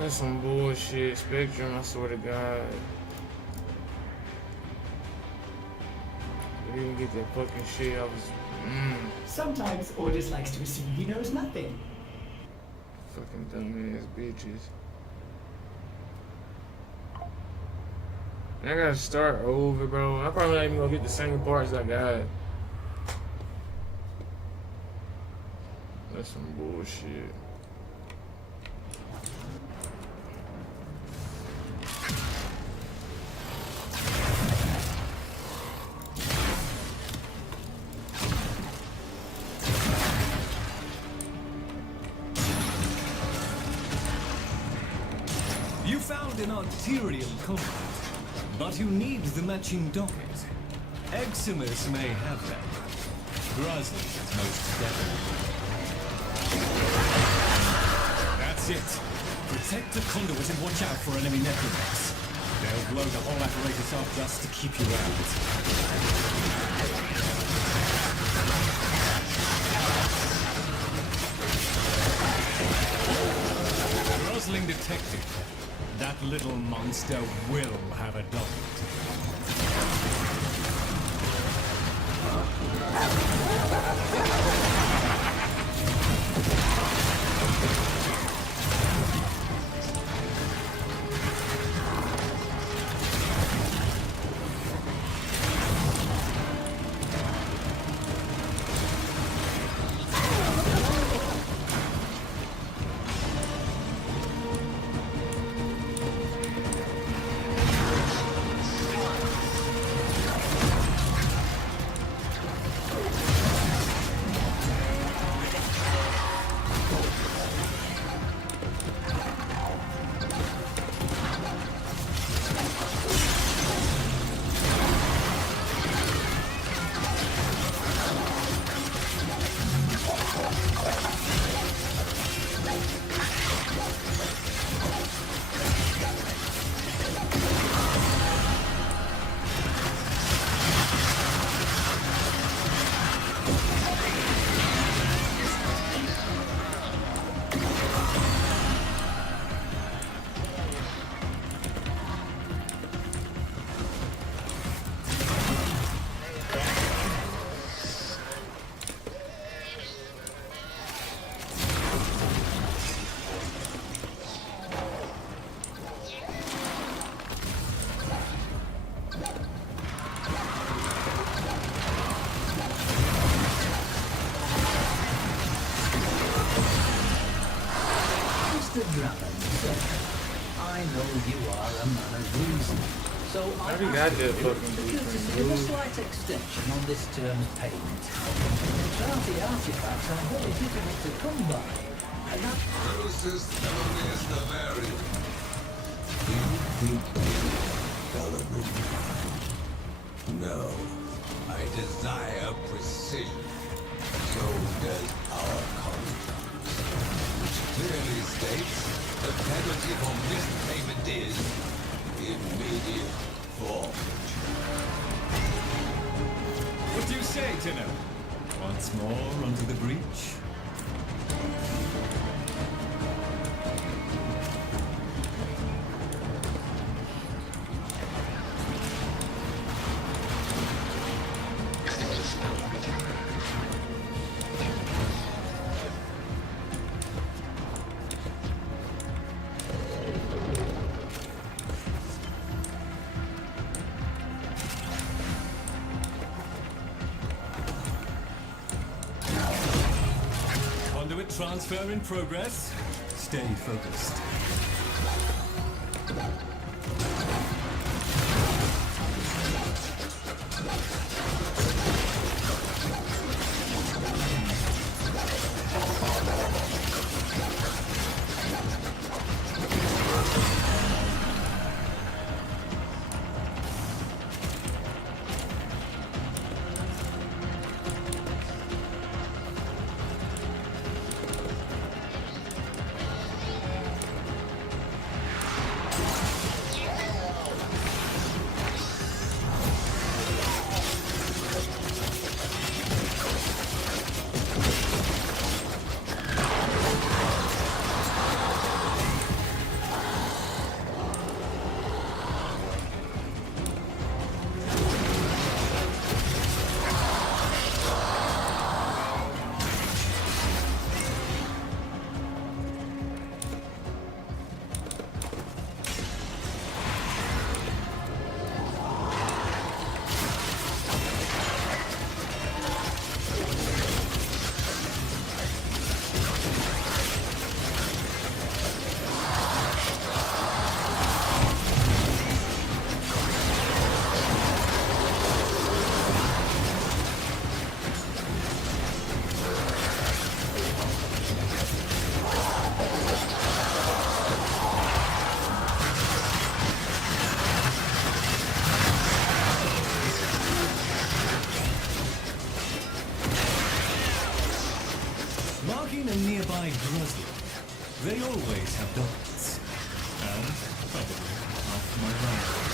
That's some bullshit. Spectrum, I swear to God. We didn't get that fucking shit. I was. Sometimes Ordis likes to assume he knows nothing. Fucking dumbass bitches. I gotta start over, bro. I probably not even gonna get the same parts I got. That's some bullshit. You found an arterial compound, but you need the matching docket. Eximus may have them. Grozny is most definitely. That's it. Protect the conduit and watch out for enemy necromancy. They'll blow the whole apparatus up just to keep you out. Rosling detected. That little monster will have a docket. I know you are a man of reason, so I already got that fucking give a slight extension on this term's payment. Bounty artifacts are very difficult to come by, and that Closest enemy is the very. You think you gullible? No, I desire precision. So does our contract, which clearly states the penalty for missed payment is immediate forfeiture. What do you say, Tenno? Once more onto the breach? Transfer in progress. Stay focused. and nearby Grozny. They always have dockets. And probably half my life.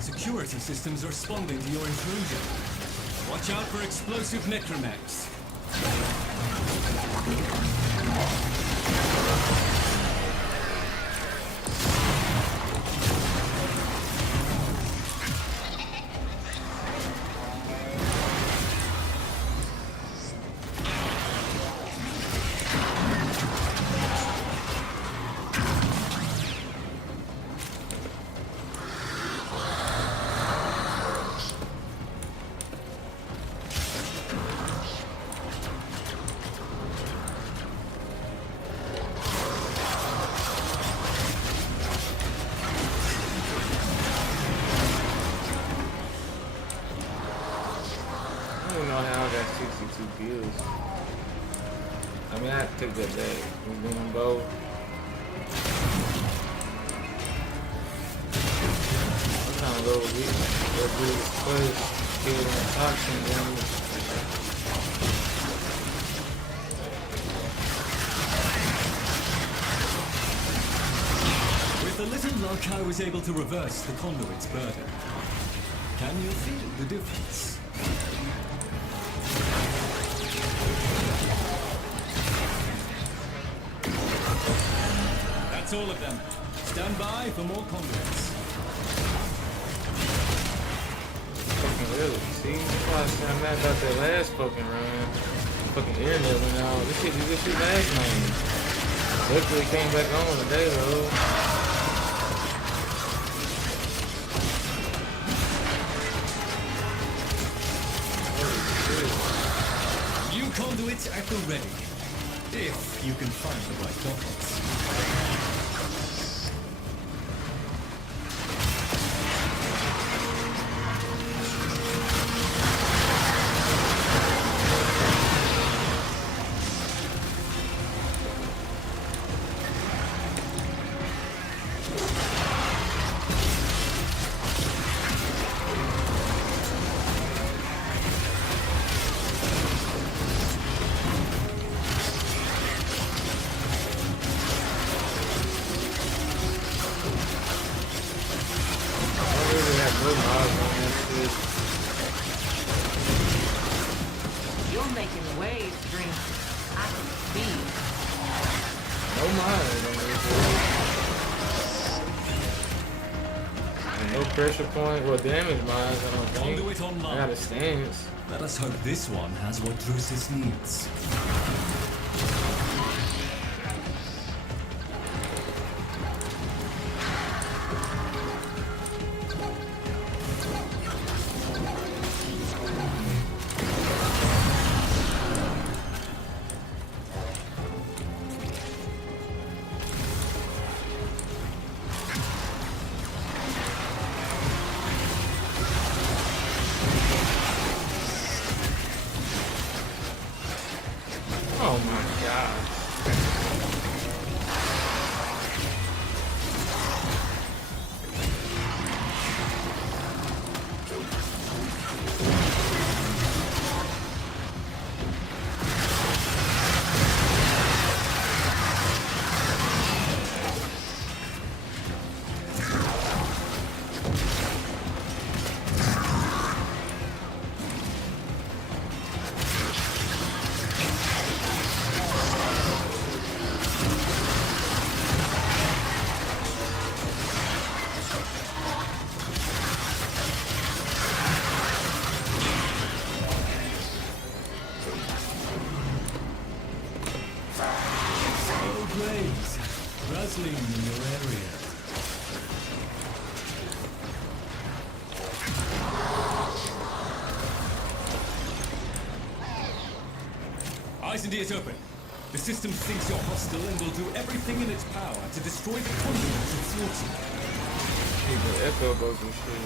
Security systems are responding to your intrusion. Watch out for explosive necromechs. I don't know how I got 62 kills. I mean, I have to take that back. We're doing both. I'm trying to go with first kill and toxin damage. With a little luck, I was able to reverse the conduit's burden. Can you feel the difference? That's all of them. Stand by for more conduits. Fucking really. See? That's why I said I'm mad about that last fucking run. Fucking internet went out. This shit did this shit last night. Luckily it came back on today though. New conduits at the ready. If you can find the right dockets. You're making waves, Dream. I can speed. No mind. No pressure point. Well, damage mines, I don't think. Conduit online. I got a stance. Let us hope this one has what Drusus needs. Oh Razzling in your area. Eyes and ears open. The system thinks you're hostile and will do everything in its power to destroy the conduits and thwart you. People echo goes and shit.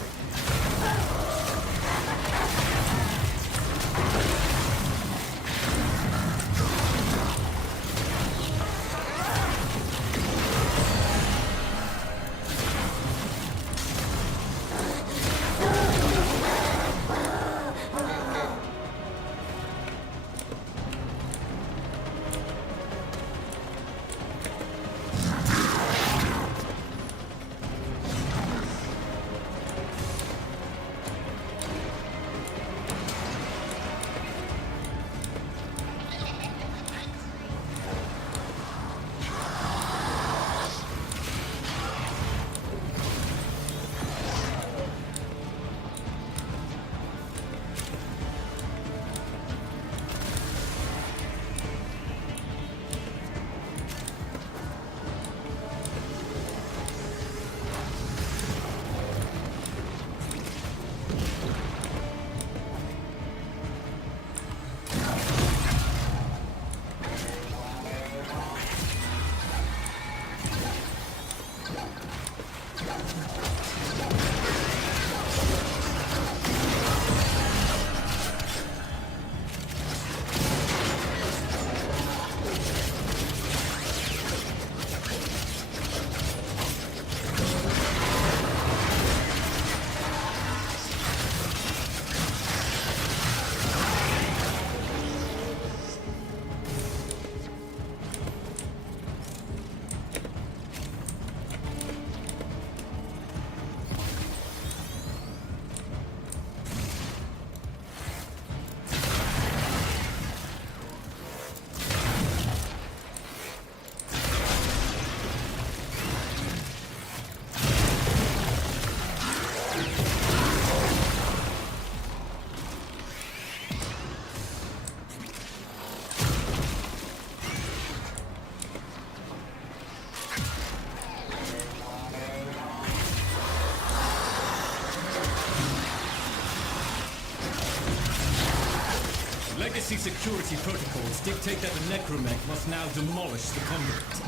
Legacy security protocols dictate that the necromech must now demolish the conduit.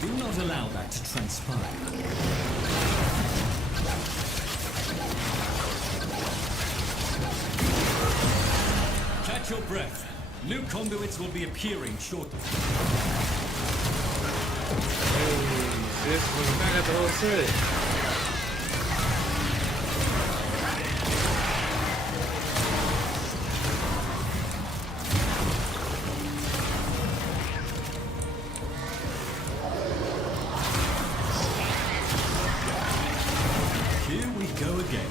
Do not allow that to transpire. Catch your breath. New conduits will be appearing shortly. Hey, this was kind of the whole set. Here we go again.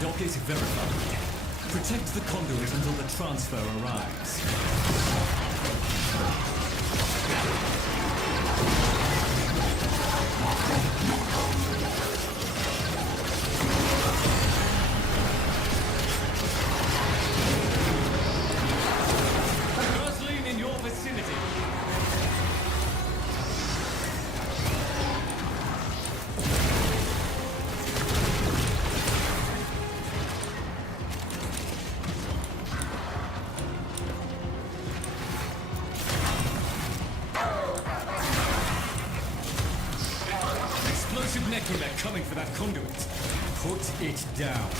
Dock is verified. Protect the conduit until the transfer arrives. Rosaline in your vicinity. necromech coming for that conduit. Put it down.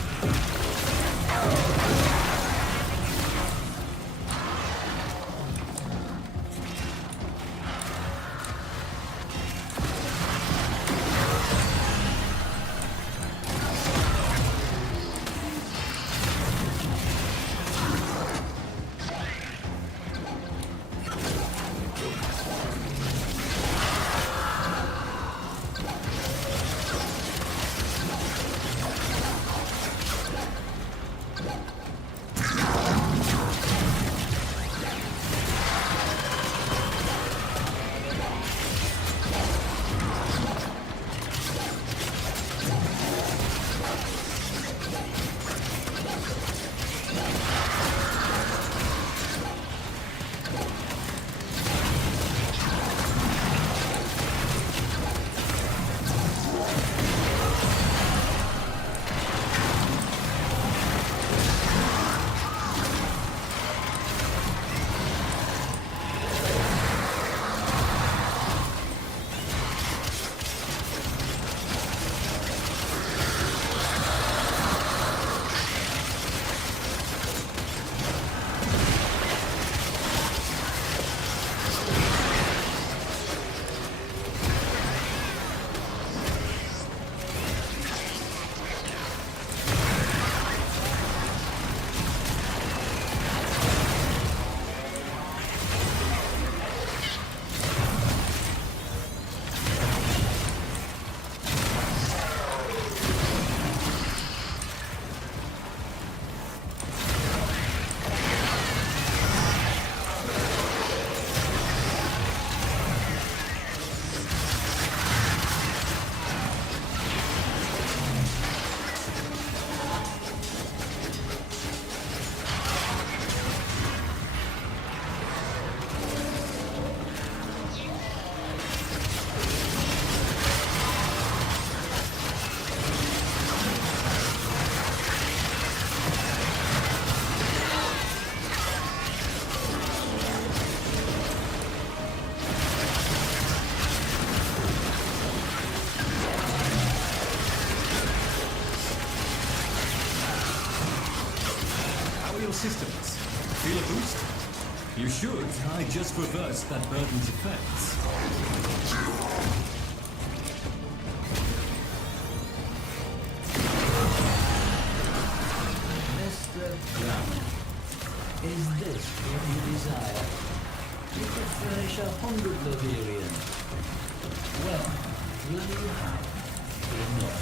Systems. Feel a boost? You should. I just reversed that burden's effects. Mr. Brown, is this what you desire? You could furnish 100 Laverians. Well, will you have enough?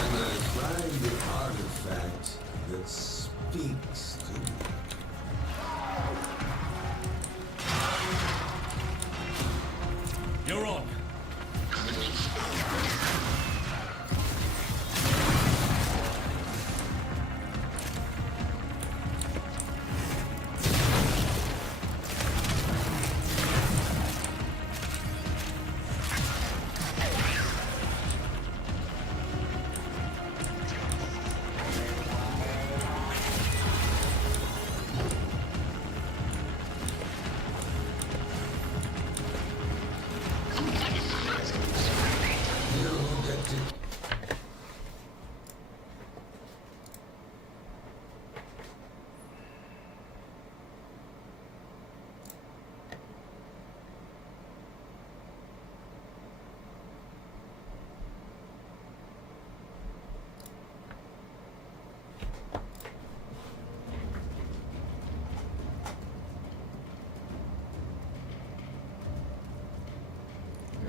And I find the artifact that speaks to me. You're on.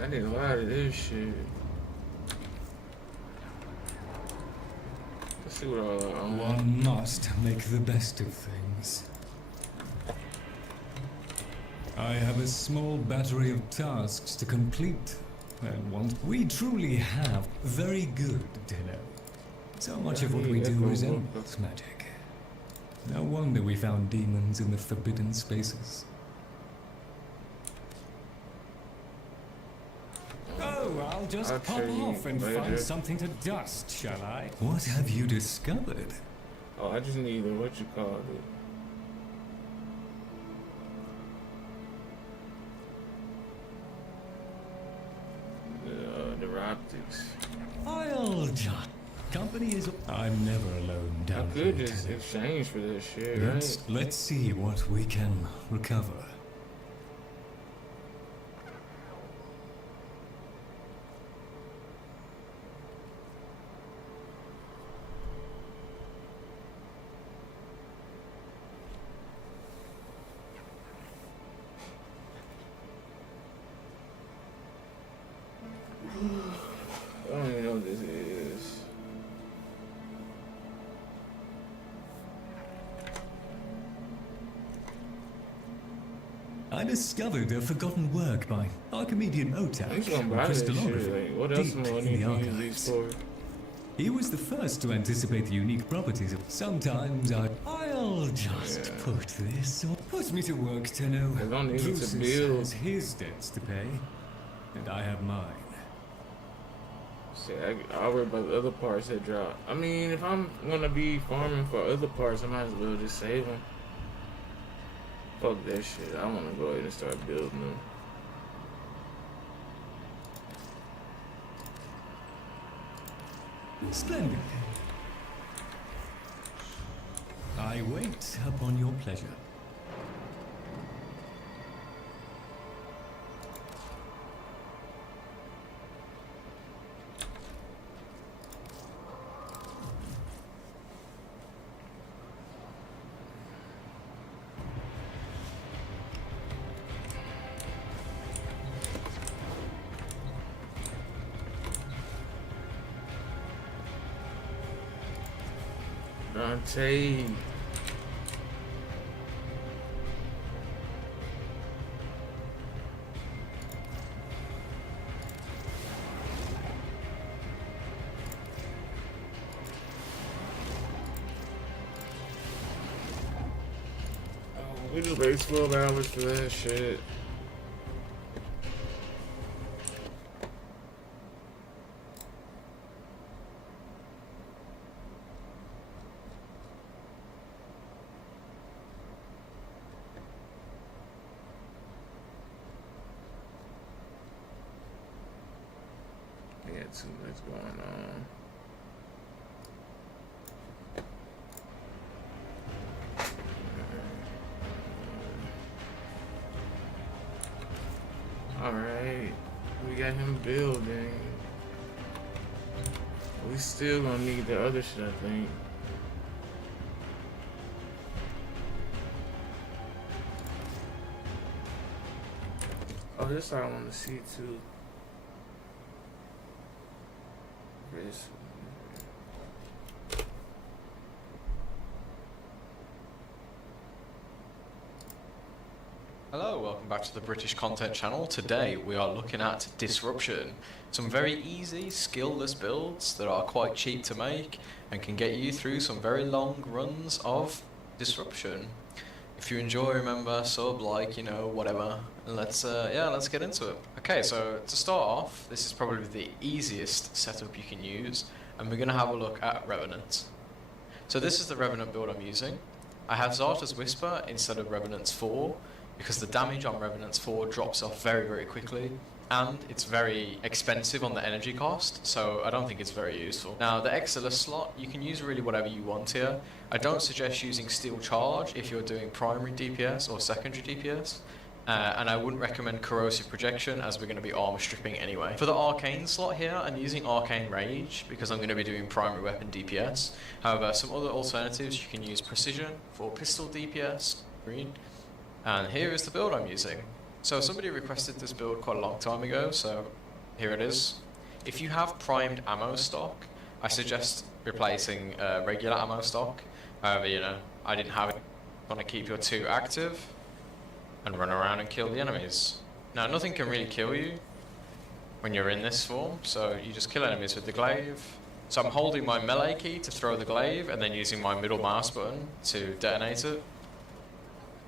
I need a lot of this shit. Let's see what all I want. One must make the best of things. I have a small battery of tasks to complete. And once we truly have very good dinner. So much of what we do resembles magic. No wonder we found demons in the forbidden spaces. Oh, I'll just pop off and find something to dust, shall I? What have you discovered? Oh, I just need what you call it. optics. I'll just. Company is. I'm never alone I down could here. just exchange for this shit, Let's right? let's see what we can recover. I don't even know what this is. I discovered a forgotten work by Archimedean I'm just Otak, gonna buy this shit. crystallography, Like, what else deep am I in need the to use these archives. for? He was the first to anticipate the unique properties of. Sometimes I'll just Yeah. put this or put me to work, Tenno. I don't need it to Drusus build. has his debts to pay, and I have mine. Shit, I'll worry about the other parts that drop. I mean, if I'm gonna be farming for other parts, I might as well just save them. Fuck that shit. I wanna go ahead and start building them. Splendid. I wait upon your pleasure. Dante. We just wait 12 hours for that shit. Yeah, too much going on. Alright, we got him building. We still gonna need the other shit, I think. Oh, this I want to see too. This. Hello, welcome back to the British Content Channel. Today we are looking at Disruption. Some very easy, skillless builds that are quite cheap to make and can get you through some very long runs of Disruption. If you enjoy, remember, sub, like, you know, whatever. And let's get into it. Okay, so to start off, this is probably the easiest setup you can use, and we're going to have a look at Revenant. So this is the Revenant build I'm using. I have Zarta's Whisper instead of Revenant's 4, because the damage on Revenant's 4 drops off very, very quickly, and it's very expensive on the energy cost, so I don't think it's very useful. Now, the Exilus slot, you can use really whatever you want here. I don't suggest using Steel Charge if you're doing primary DPS or secondary DPS, and I wouldn't recommend Corrosive Projection as we're going to be armor stripping anyway. For the Arcane slot here, I'm using Arcane Rage because I'm going to be doing primary weapon DPS. However, some other alternatives, you can use Precision for pistol DPS, green. And here is the build I'm using. So somebody requested this build quite a long time ago, so here it is. If you have primed ammo stock, I suggest replacing regular ammo stock. However, you know, I didn't have it. Want to keep your 2 active and run around and kill the enemies. Now, nothing can really kill you when you're in this form, so you just kill enemies with the glaive. So I'm holding my melee key to throw the glaive and then using my middle mouse button to detonate it.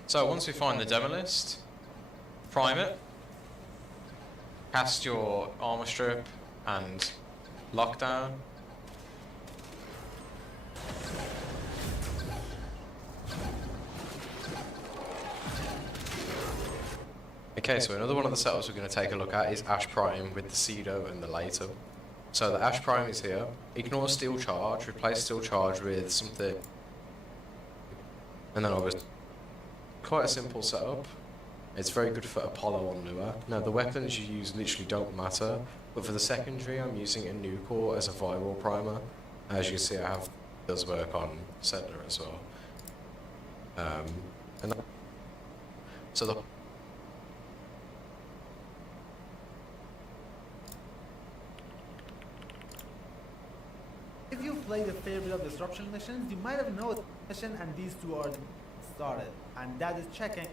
So once we find the demo list, prime it, cast your armor strip and lockdown. Okay, so another one of the setups we're going to take a look at is Ash Prime with the Cedo and the Lato. So the Ash Prime is here. Ignore Steel Charge, replace Steel Charge with something. And then obviously, quite a simple setup. It's very good for Apollo on Lua. Now the weapons you use literally don't matter, but for the secondary I'm using a new core as a viral primer. As you can see, I have does work on Settler as well. And that, so the If you played a fair bit of disruption missions, you might have known mission and these two are started, and that is checking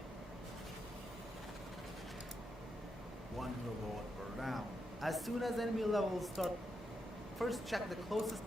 one reward per round. As soon as enemy levels start, first check the closest.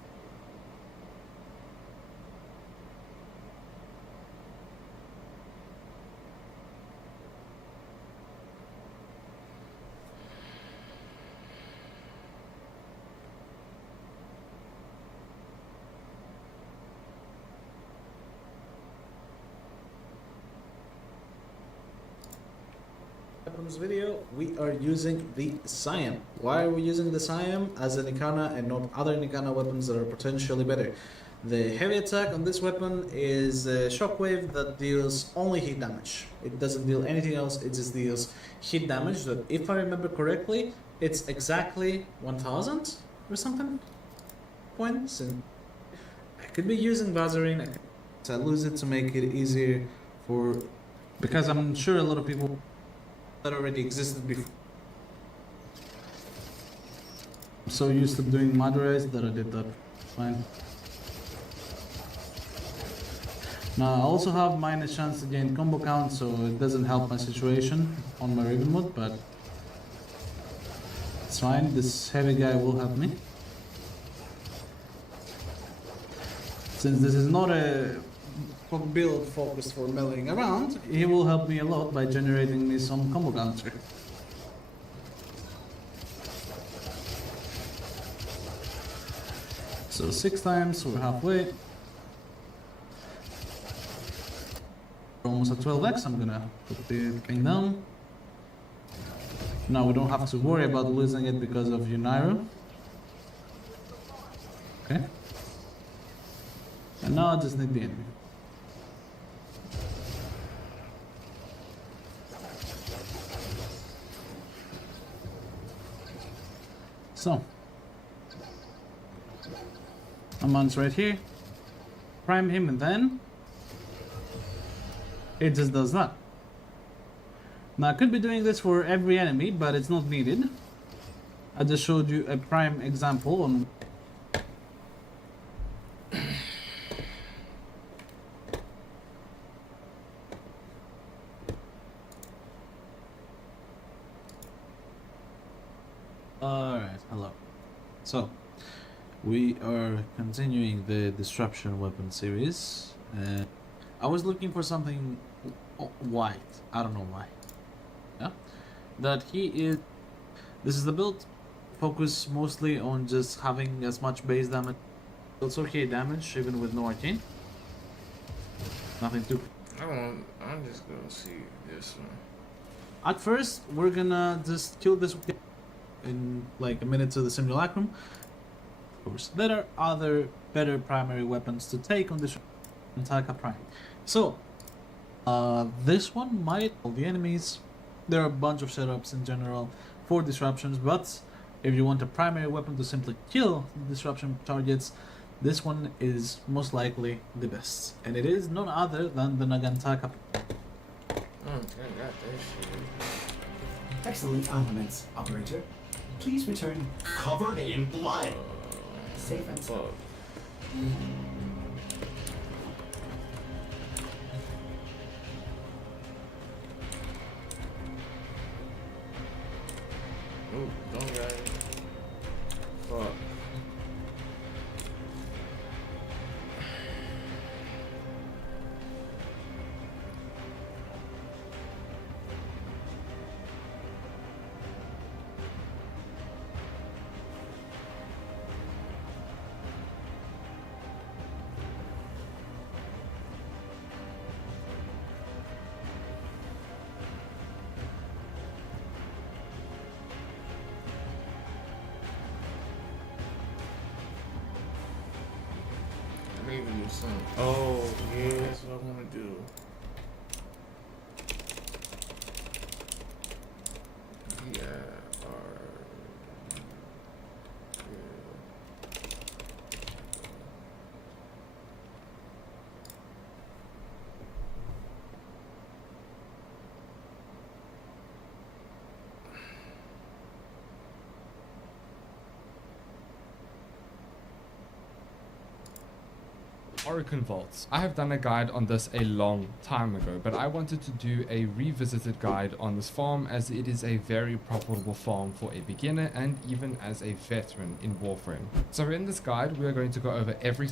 Weapons video, we are using the Siam. Why are we using the Siam as an Ikana and not other Ikana weapons that are potentially better? The heavy attack on this weapon is a shockwave that deals only hit damage. It doesn't deal anything else, it just deals hit damage. That, if I remember correctly, it's exactly 1000 or something points. And I could be using Vazarin, I could lose it to make it easier for, because I'm sure a lot of people that already existed before. I'm so used to doing Madurais that I did that. Fine. Now I also have minus chance to gain combo count, so it doesn't help my situation on my Raven mode, but it's fine. This heavy guy will help me. Since this is not a build focused for meleeing around, he will help me a lot by generating me some combo counter. So 6 times, we're halfway. We're almost at 12x, I'm gonna put the thing down. Now we don't have to worry about losing it because of Uniro. Okay. And now I just need the enemy. So, Amon's right here, prime him, and then it just does that. Now I could be doing this for every enemy, but it's not needed. I just showed you a prime example on Alright, hello. So, we are continuing the Disruption Weapon series. I was looking for something white. I don't know why. Yeah? That he is... This is the build. Focus mostly on just having as much base damage. It's okay damage, even with no arcane. Nothing too... I'm just gonna see this one. At first, we're gonna just kill this in like a minute to the simulacrum. Of course, there are other better primary weapons to take on this Taka Prime. So, this one might all the enemies. There are a bunch of setups in general for disruptions, but if you want a primary weapon to simply kill disruption targets, this one is most likely the best, and it is none other than the Nagantaka. I got that shit. Excellent armaments, operator. Please return covered in blood. Safe and Fuck. Ooh, don't got it. Fuck. need to do something. Oh, yeah, that's what I want to do. Yeah, Oricon Vaults. I have done a guide on this a long time ago, but I wanted to do a revisited guide on this farm as it is a very profitable farm for a beginner and even as a veteran in Warframe. So in this guide, we are going to go over every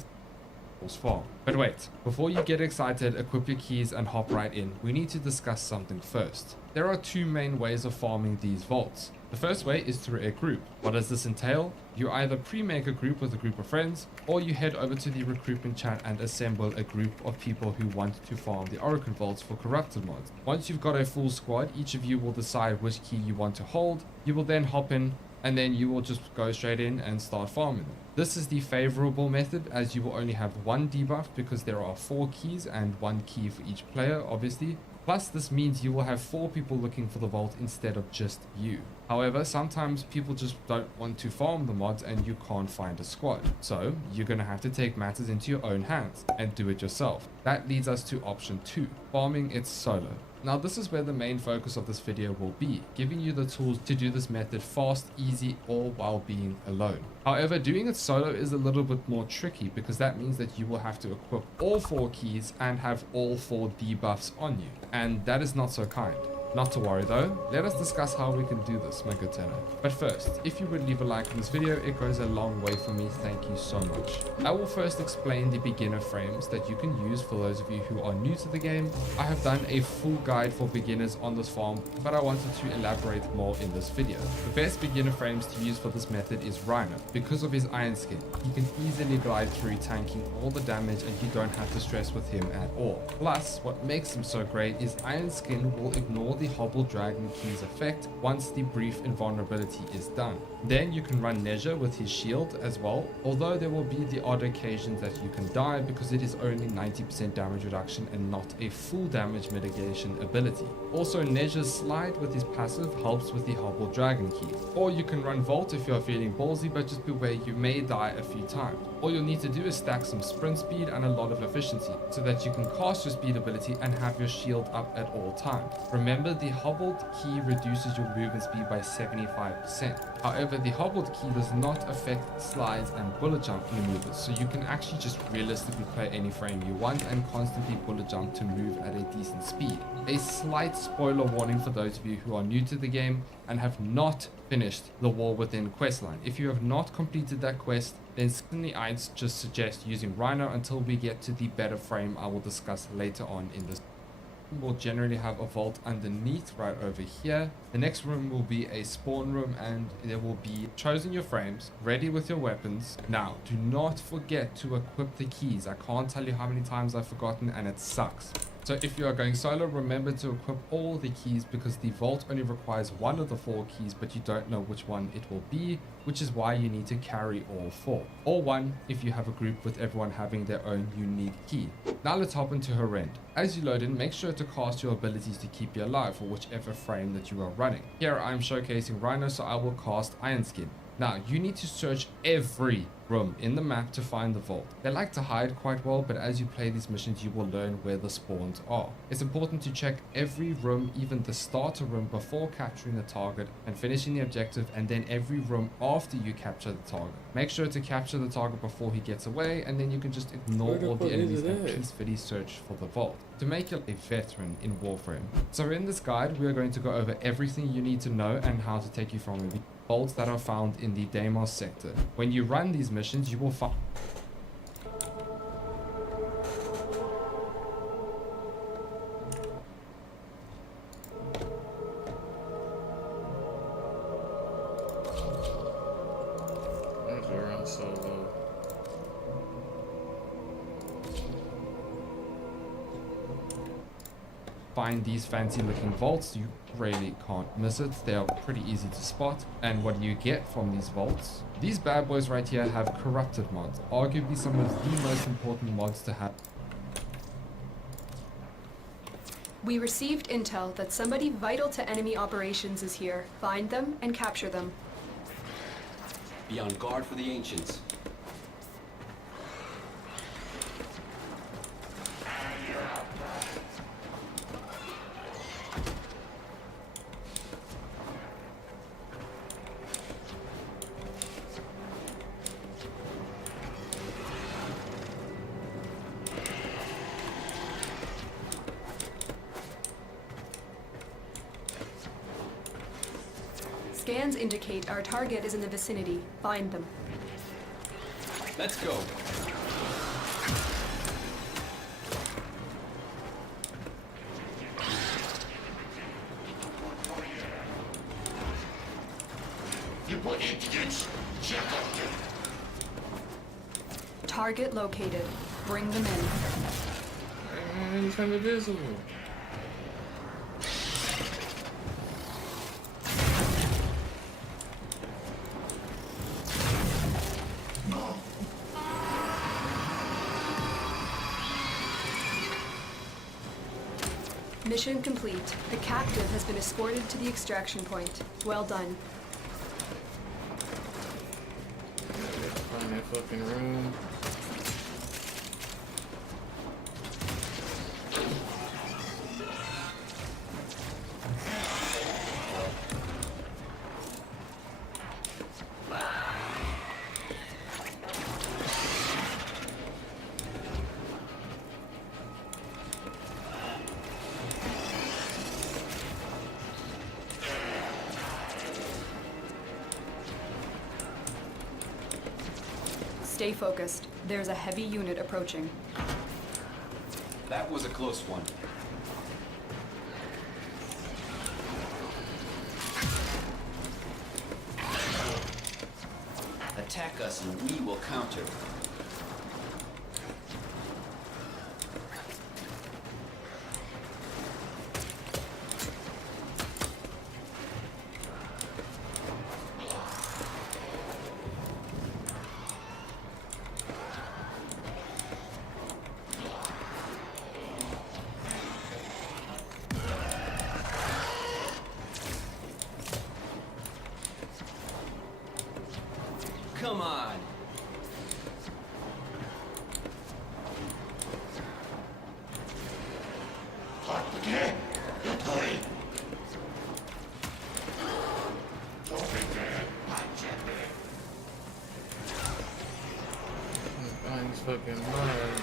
farm. But wait, before you get excited, equip your keys and hop right in, we need to discuss something first. There are two main ways of farming these vaults. The first way is through a group. What does this entail? You either pre-make a group with a group of friends, or you head over to the recruitment chat and assemble a group of people who want to farm the Oricon Vaults for corrupted mods. Once you've got a full squad, each of you will decide which key you want to hold. You will then hop in, and then you will just go straight in and start farming them. This is the favorable method, as you will only have one debuff because there are 4 keys and 1 key for each player, obviously. Plus, this means you will have 4 people looking for the vault instead of just you. However, sometimes people just don't want to farm the mods and you can't find a squad. So, you're gonna have to take matters into your own hands and do it yourself. That leads us to option 2, farming it solo. Now this is where the main focus of this video will be, giving you the tools to do this method fast, easy, all while being alone. However, doing it solo is a little bit more tricky because that means that you will have to equip all 4 keys and have all 4 debuffs on you, and that is not so kind. Not to worry though, let us discuss how we can do this, my good tenor. But first, if you would leave a like on this video, it goes a long way for me, thank you so much. I will first explain the beginner frames that you can use for those of you who are new to the game. I have done a full guide for beginners on this farm, but I wanted to elaborate more in this video. The best beginner frames to use for this method is Rhino. Because of his iron skin, he can easily glide through tanking all the damage and you don't have to stress with him at all. Plus, what makes him so great is iron skin will ignore the Hobble Dragon Key's effect once the brief invulnerability is done. Then you can run Neja with his shield as well, although there will be the odd occasions that you can die because it is only 90% damage reduction and not a full damage mitigation ability. Also, Neja's slide with his passive helps with the Hobble Dragon Key. Or you can run Vault if you are feeling ballsy, but just beware you may die a few times. All you'll need to do is stack some sprint speed and a lot of efficiency so that you can cast your speed ability and have your shield up at all times. Remember, the hobbled key reduces your movement speed by 75%. However, the hobbled key does not affect slides and bullet jump maneuvers, so you can actually just realistically play any frame you want and constantly bullet jump to move at a decent speed. A slight spoiler warning for those of you who are new to the game and have not finished the War Within questline. If you have not completed that quest, then certainly I'd just suggest using Rhino until we get to the better frame I will discuss later on in this. Will generally have a vault underneath right over here. The next room will be a spawn room and there will be chosen your frames, ready with your weapons. Now, do not forget to equip the keys. I can't tell you how many times I've forgotten and it sucks. So if you are going solo, remember to equip all the keys because the vault only requires 1 of the 4 keys, but you don't know which one it will be, which is why you need to carry all 4. Or 1 if you have a group with everyone having their own unique key. Now let's hop into her end. As you load in, make sure to cast your abilities to keep you alive for whichever frame that you are running. Here I'm showcasing Rhino, so I will cast Iron Skin. Now, you need to search every room in the map to find the vault. They like to hide quite well, but as you play these missions, you will learn where the spawns are. It's important to check every room, even the starter room, before capturing the target and finishing the objective, and then every room after you capture the target. Make sure to capture the target before he gets away, and then you can just ignore all the enemies and peacefully search for the vault to make you a veteran in Warframe. So in this guide, we are going to go over everything you need to know and how to take you from the vaults that are found in the Deimos sector. When you run these missions, you will find solo. find these fancy looking vaults, you really can't miss it. They are pretty easy to spot. And what do you get from these vaults? These bad boys right here have corrupted mods, arguably some of the most important mods to have. We received intel that somebody vital to enemy operations is here. Find them and capture them. Be on guard for the ancients. Scans indicate our target is in the vicinity. Find them. Let's go. Target located. Bring them in. Man, he's invisible. Mission complete. The captive has been escorted to the extraction point. Well done. Find that fucking room. Stay focused. There's a heavy unit approaching. That was a close one. Attack us and we will counter. Come on. Find these fucking mods.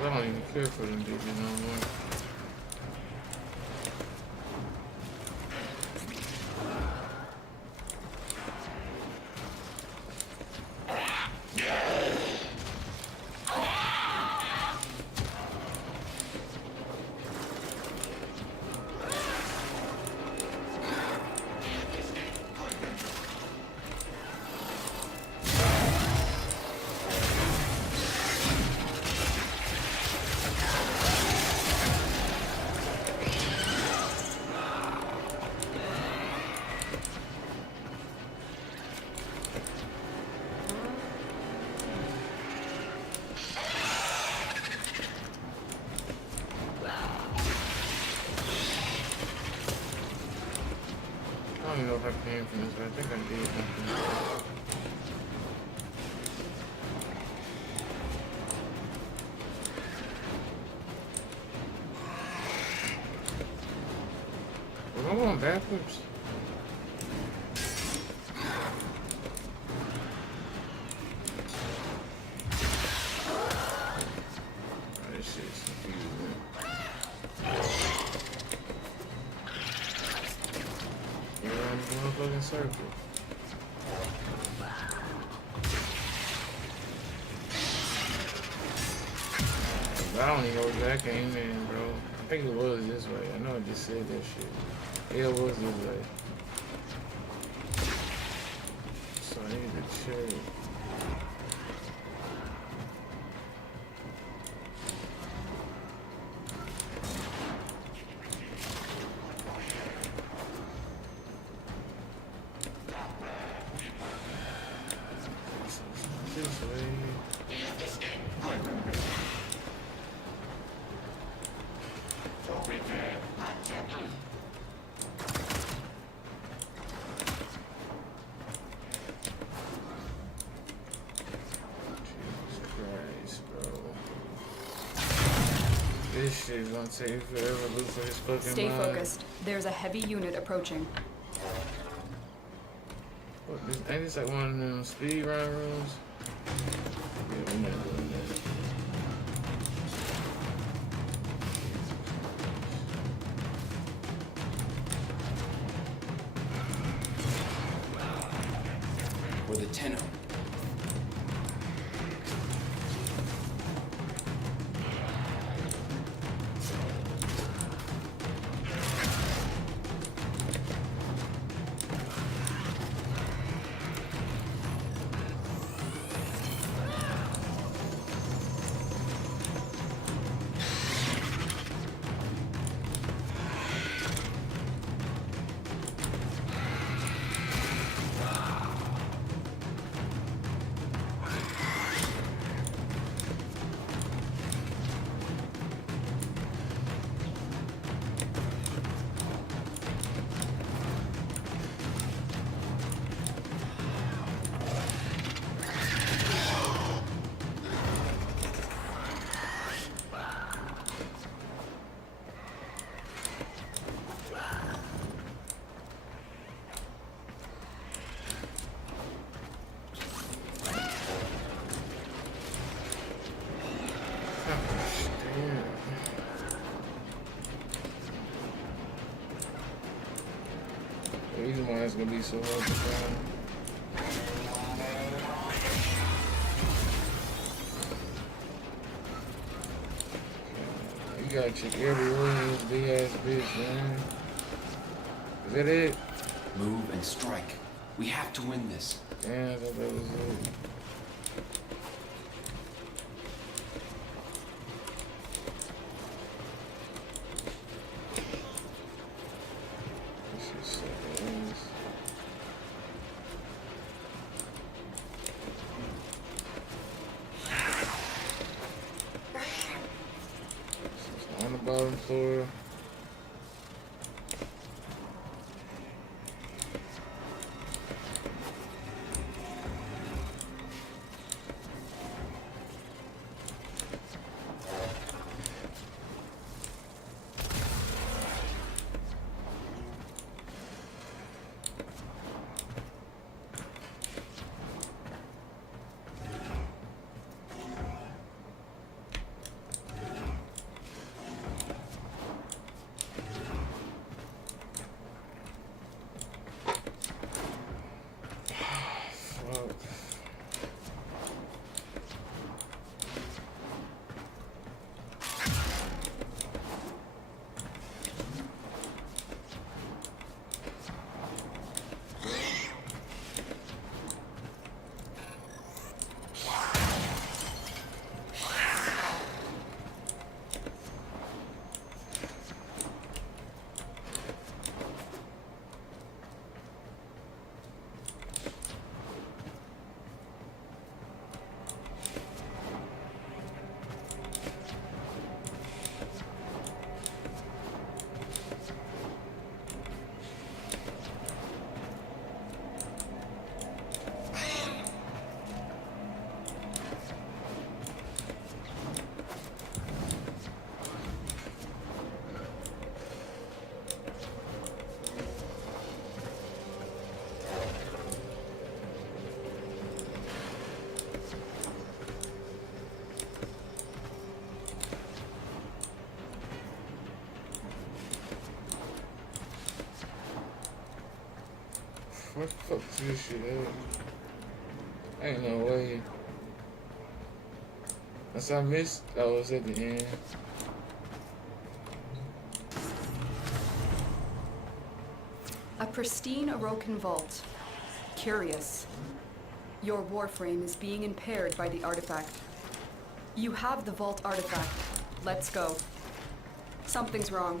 I don't even care for them dudes no more. I don't even know if I came from this, but I think I did something. Am I going backwards? Oh, this shit's confusing. fucking circle. I don't even know where that came in, bro. I think it was this way. I know I just said that shit. Yeah, it was this way. So I need to check. This way. This shit's gonna take forever to look for this fucking Stay mine. focused. There's a heavy unit approaching. What, ain't this like one of them speed run rooms? Yeah, we're not doing that. For the tenor. The reason why it's gonna be so hard to find. You gotta check every room in this big ass bitch, man. Is that it? Move and strike. We have to win this. Yeah, I thought that was it. This is so nice. It's on the bottom floor. What the fuck is this shit at? Ain't no way. Unless I missed, oh, it's at the end. A pristine Orokin vault. Curious. Your Warframe is being impaired by the artifact. You have the vault artifact. Let's go. Something's wrong.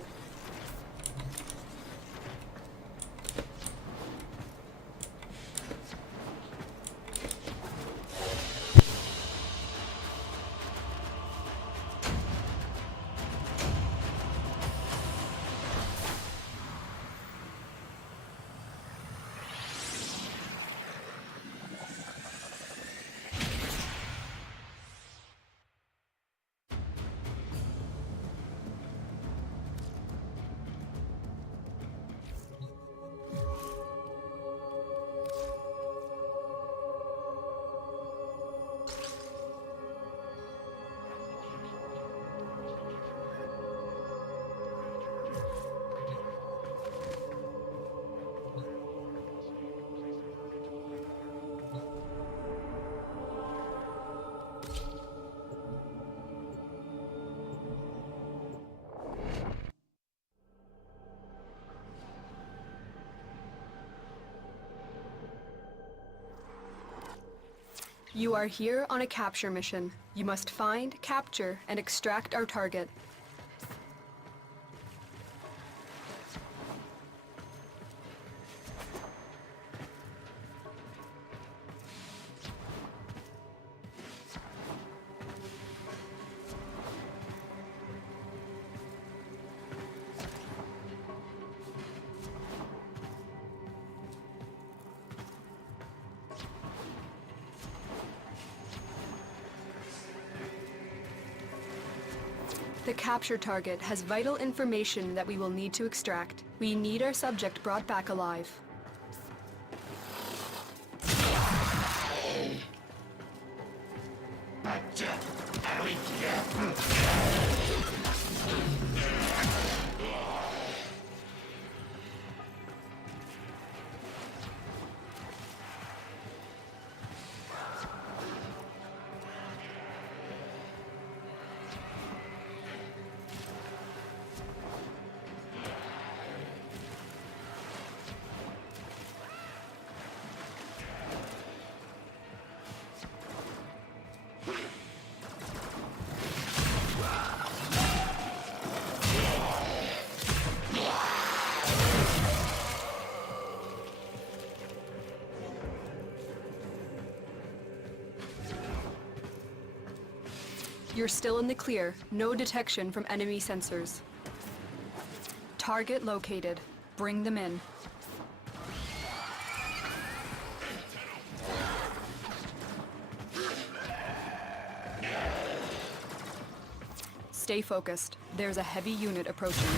You are here on a capture mission. You must find, capture, and extract our target. The capture target has vital information that we will need to extract. We need our subject brought back alive. You're still in the clear. No detection from enemy sensors. Target located. Bring them in. Stay focused. There's a heavy unit approaching.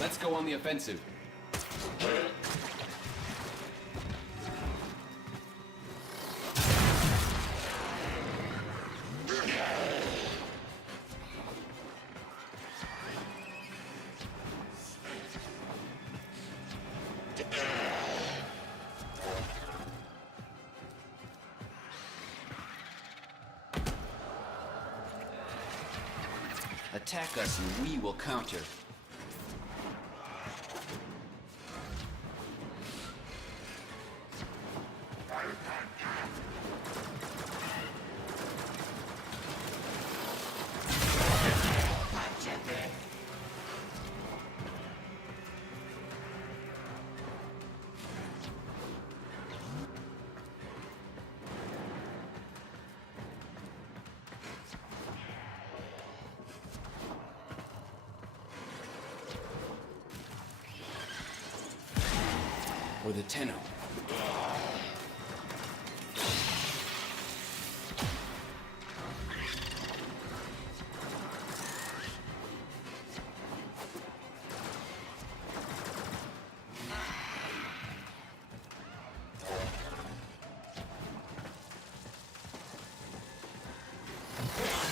Let's go on the offensive. Attack us and we will counter. or the Tenno.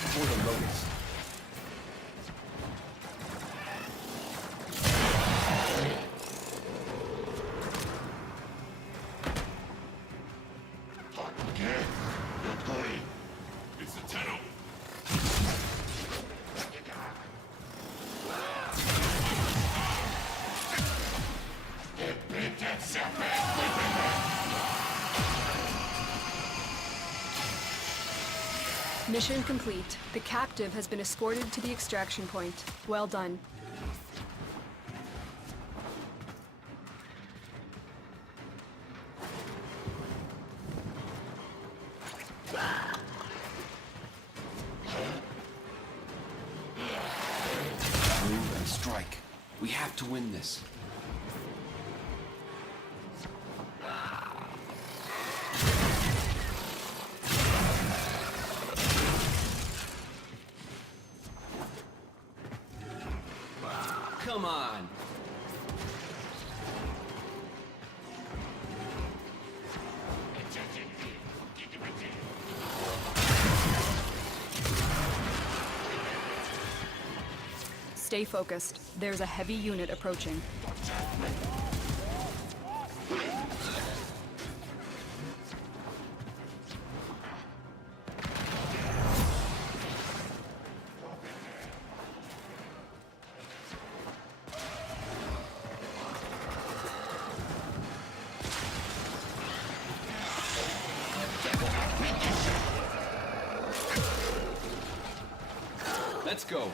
For the Lotus. Mission complete. The captive has been escorted to the extraction point. Well done. Move and strike. We have to win this. Come on! Stay focused. There's a heavy unit approaching. Let's go.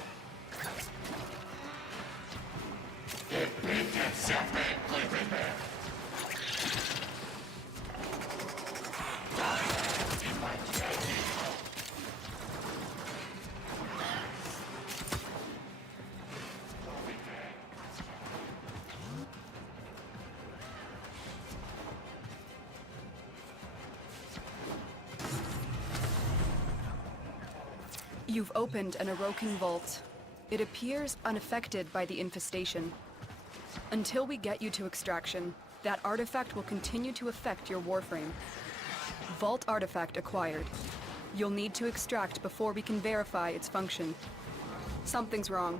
You've opened an Orokin vault. It appears unaffected by the infestation. Until we get you to extraction, that artifact will continue to affect your Warframe. Vault artifact acquired. You'll need to extract before we can verify its function. Something's wrong.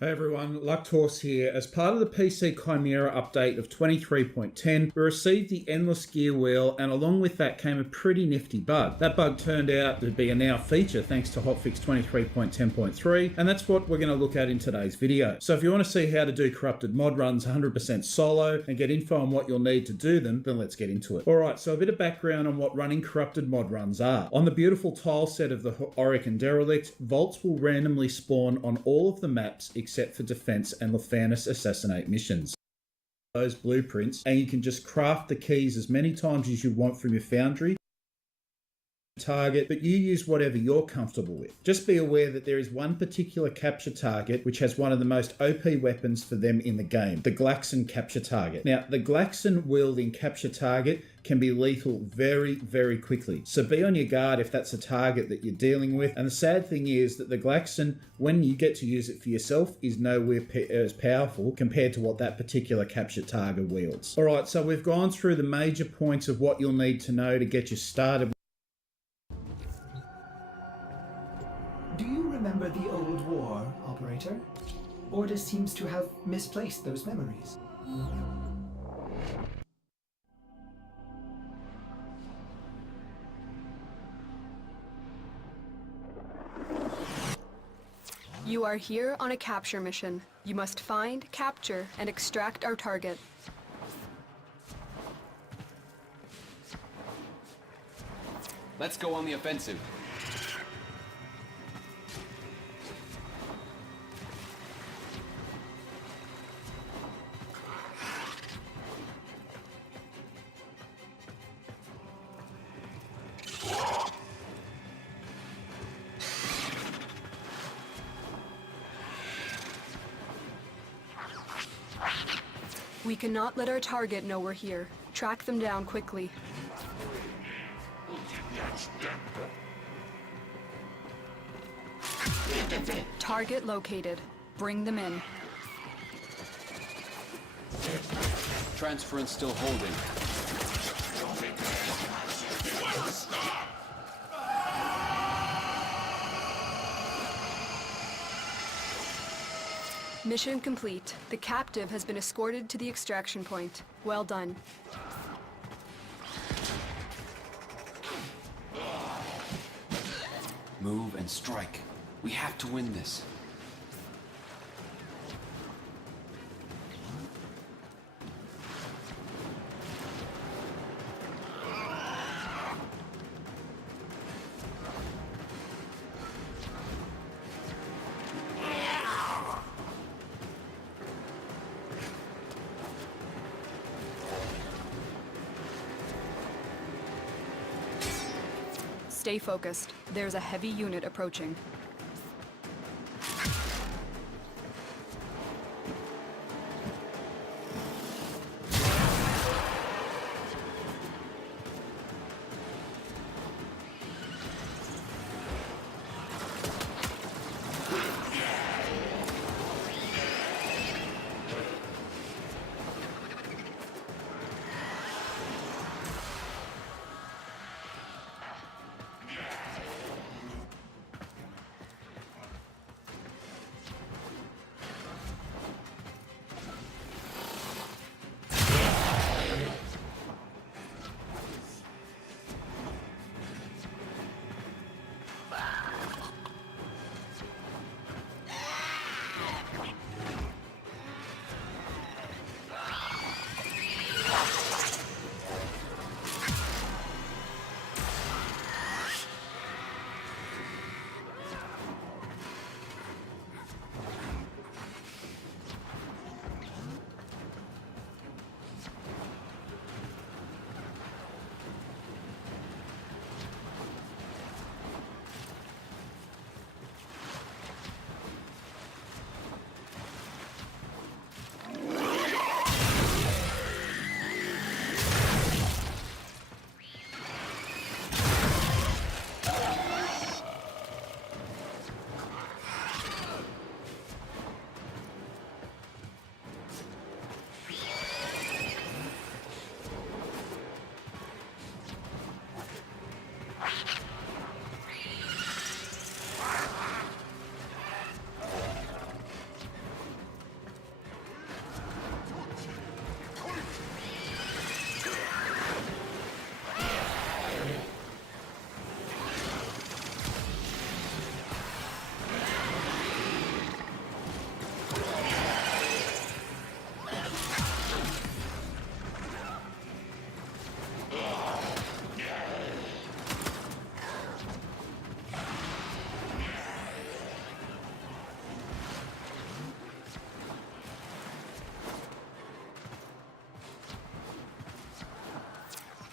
Hey everyone, Lucthorse here. As part of the PC Chimera update of 23.10, we received the Endless Gear Wheel, and along with that came a pretty nifty bug. That bug turned out to be a now feature thanks to hotfix 23.10.3, and that's what we're going to look at in today's video. So if you want to see how to do corrupted mod runs 100% solo and get info on what you'll need to do them, then let's get into it. Alright, so a bit of background on what running corrupted mod runs are. On the beautiful tile set of the Auric and Derelict, vaults will randomly spawn on all of the maps except for Defense and Lethanus Assassinate missions. Those blueprints, and you can just craft the keys as many times as you want from your foundry target, but you use whatever you're comfortable with. Just be aware that there is one particular capture target which has one of the most OP weapons for them in the game, the Glaxon capture target. Now, the Glaxon wielding capture target can be lethal very, very quickly. So be on your guard if that's a target that you're dealing with. And the sad thing is that the Glaxon, when you get to use it for yourself, is nowhere as powerful compared to what that particular capture target wields. All right, so we've gone through the major points of what you'll need to know to get you started. Do you remember the old war, Operator? Ordis seems to have misplaced those memories. You are here on a capture mission. You must find, capture, and extract our target. Let's go on the offensive. We cannot let our target know we're here. Track them down quickly. Target located. Bring them in. Transference still holding. Mission complete. The captive has been escorted to the extraction point. Well done. Move and strike. We have to win this. Stay focused. There's a heavy unit approaching.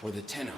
For the Tenno.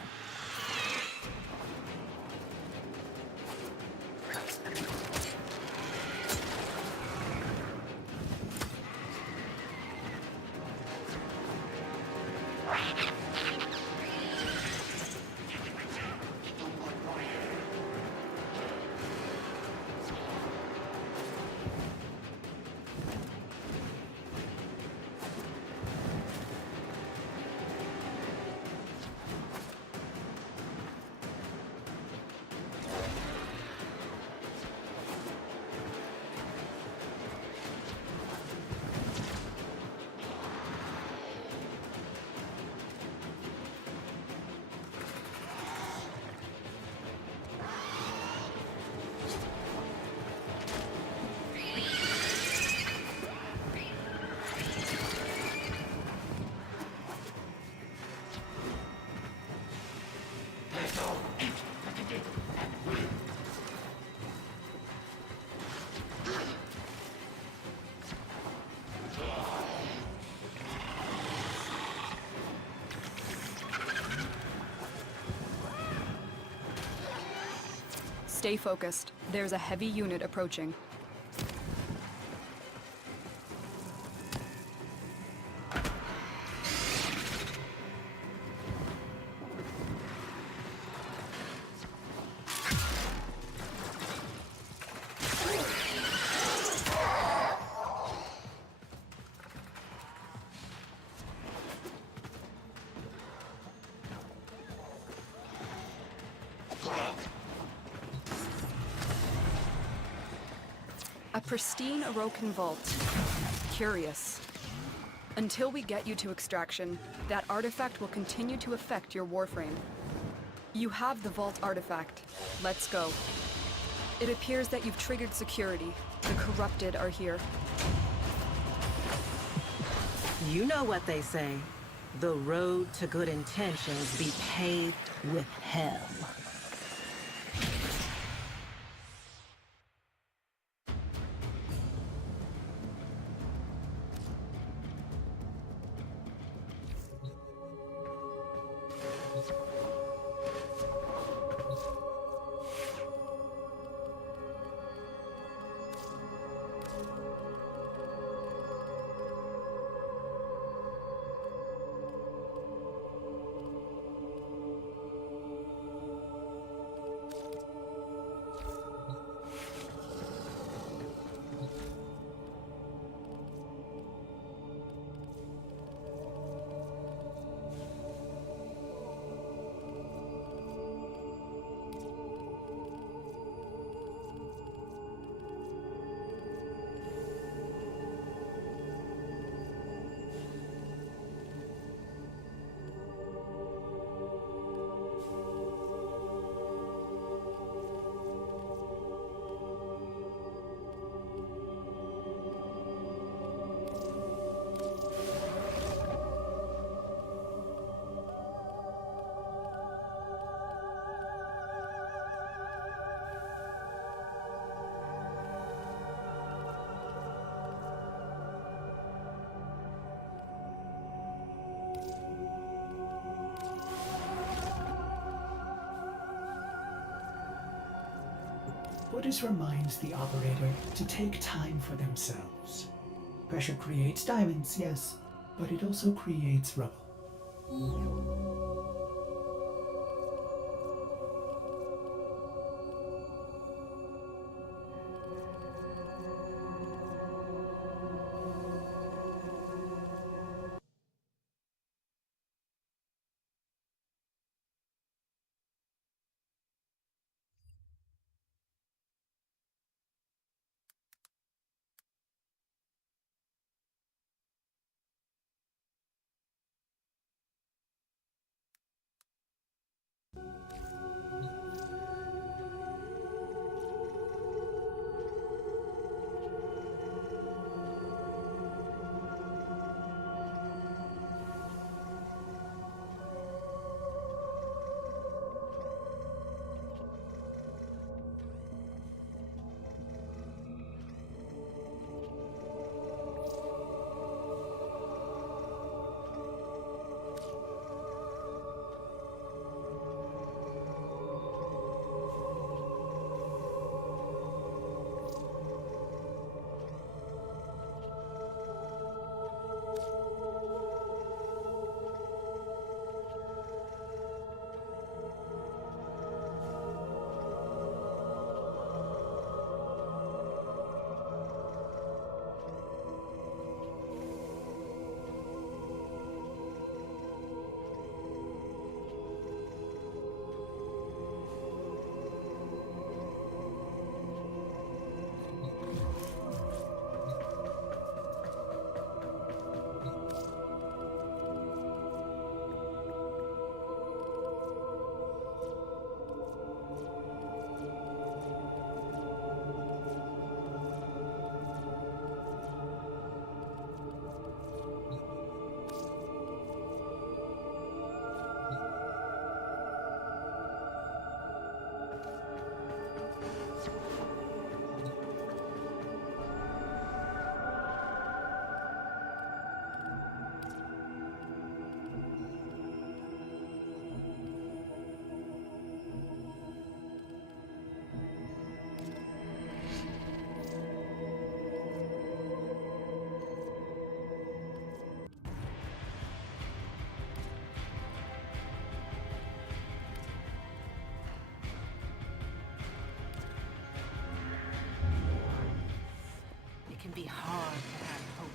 Stay focused. There's a heavy unit approaching. A pristine Orokin vault. Curious. Until we get you to extraction, that artifact will continue to affect your Warframe. You have the vault artifact. Let's go. It appears that you've triggered security. The corrupted are here. You know what they say. The road to good intentions be paved with hell. Orders reminds the operator to take time for themselves. Pressure creates diamonds, yes, but it also creates rubble. be hard to have hope.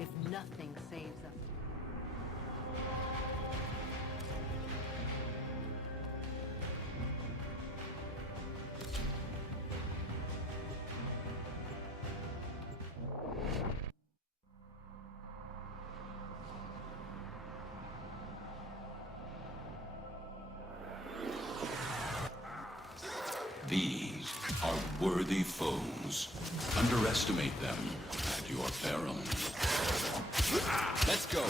If nothing saves us. These are worthy foes. Underestimate them at your peril. Let's go.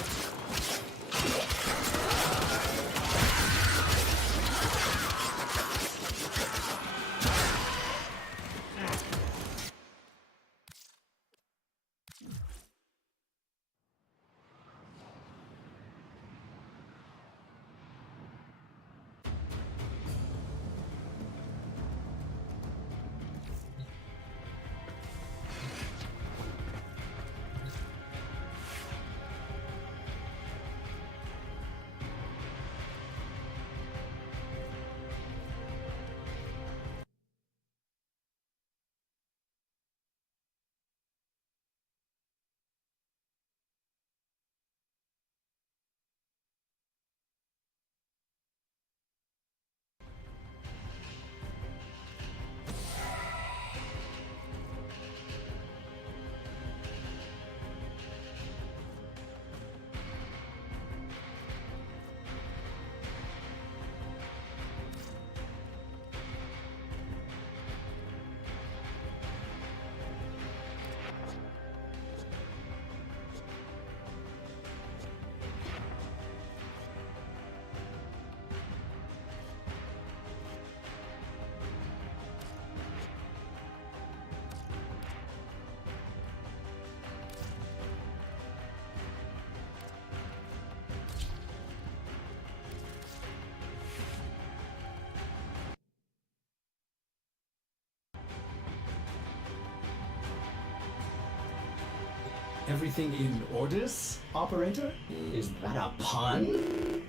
Everything in orders, operator? Is that a pun?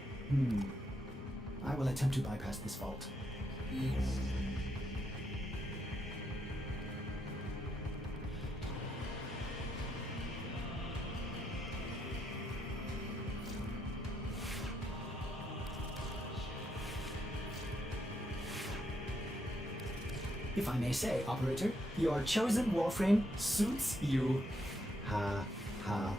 I will attempt to bypass this vault. If I may say, operator, your chosen Warframe suits you. Ha ha.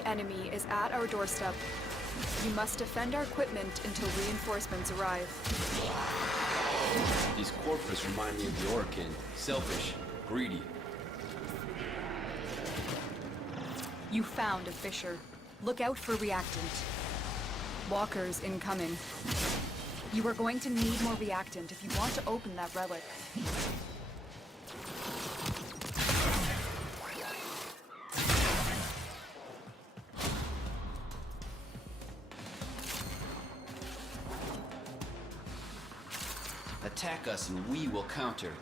The enemy is at our doorstep. You must defend our equipment until reinforcements arrive. These corpus remind me of the Orkin. Selfish, greedy. You found a fissure. Look out for reactant. Walkers incoming. You are going to need more reactant if you want to open that relic. Attack us and we will counter.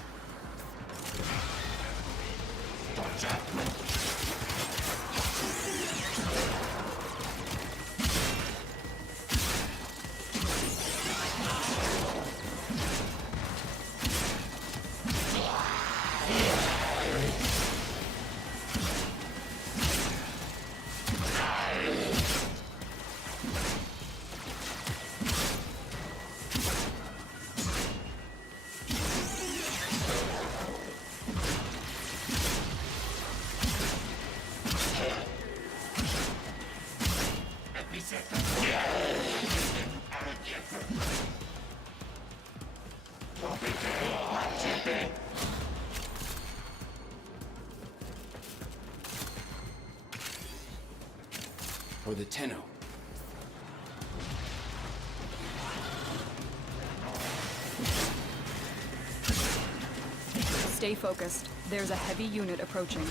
For the Tenno. Stay focused. There's a heavy unit approaching.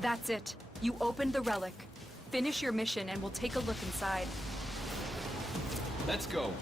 That's it. You opened the relic. Finish your mission and we'll take a look inside. Let's go.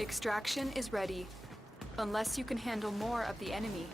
Extraction is ready, unless you can handle more of the enemy.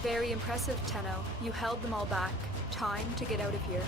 Very impressive, Tenno. You held them all back. Time to get out of here.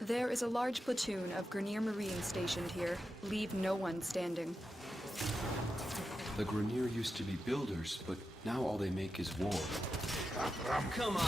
There is a large platoon of Grineer Marines stationed here. Leave no one standing. The Grenier used to be builders, but now all they make is war. Come on!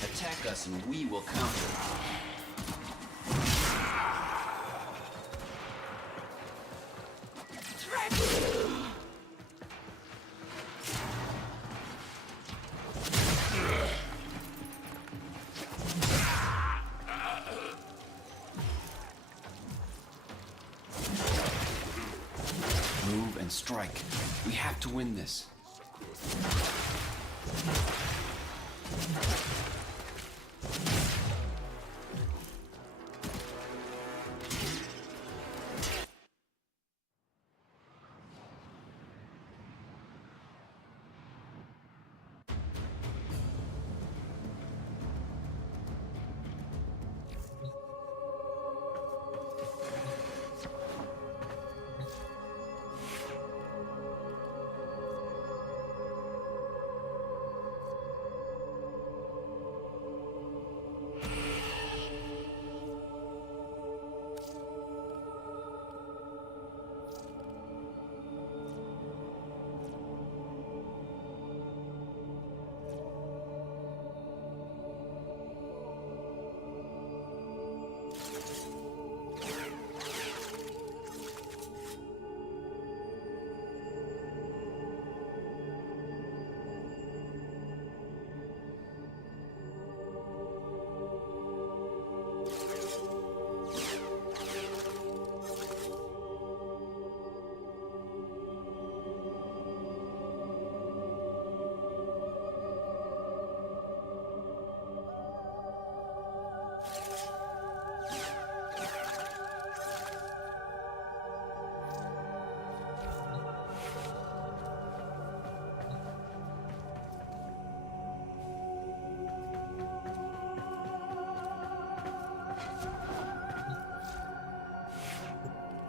Attack us and we will counter. Move and strike. We have to win this.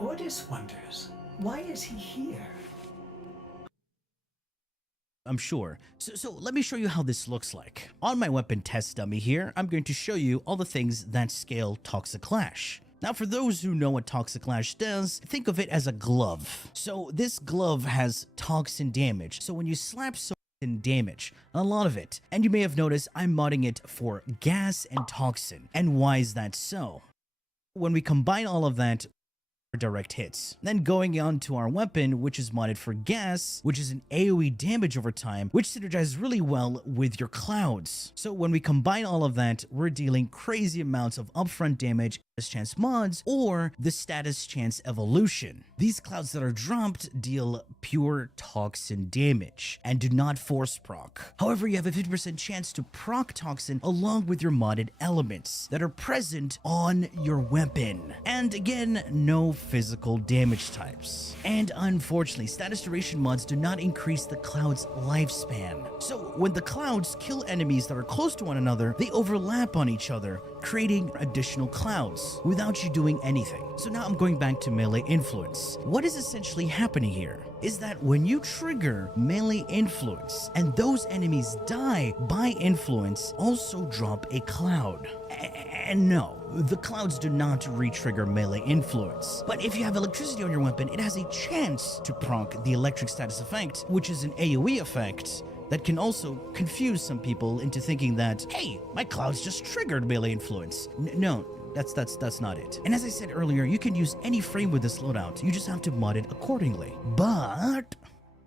Ordis wonders, why is he here? I'm sure. So let me show you how this looks like. On my weapon test dummy here, I'm going to show you all the things that scale Toxic Clash. Now, for those who know what Toxic Clash does, think of it as a glove. So this glove has toxin damage. So when you slap in damage, a lot of it, and you may have noticed I'm modding it for gas and toxin. And why is that so? When we combine all of that, direct hits. Then going on to our weapon, which is modded for gas, which is an AoE damage over time, which synergizes really well with your clouds. So when we combine all of that, we're dealing crazy amounts of upfront damage, chance mods, or the status chance evolution. These clouds that are dropped deal pure toxin damage and do not force proc. However, you have a 50% chance to proc toxin along with your modded elements that are present on your weapon. And again, no physical damage types. And unfortunately, status duration mods do not increase the cloud's lifespan. So when the clouds kill enemies that are close to one another, they overlap on each other, creating additional clouds without you doing anything. So now I'm going back to melee influence. What is essentially happening here is that when you trigger melee influence and those enemies die by influence, also drop a cloud. And no, the clouds do not re-trigger melee influence. But if you have electricity on your weapon, it has a chance to proc the electric status effect, which is an AoE effect that can also confuse some people into thinking that, hey, my clouds just triggered melee influence. No, that's not it. And as I said earlier, you can use any frame with this loadout. You just have to mod it accordingly. But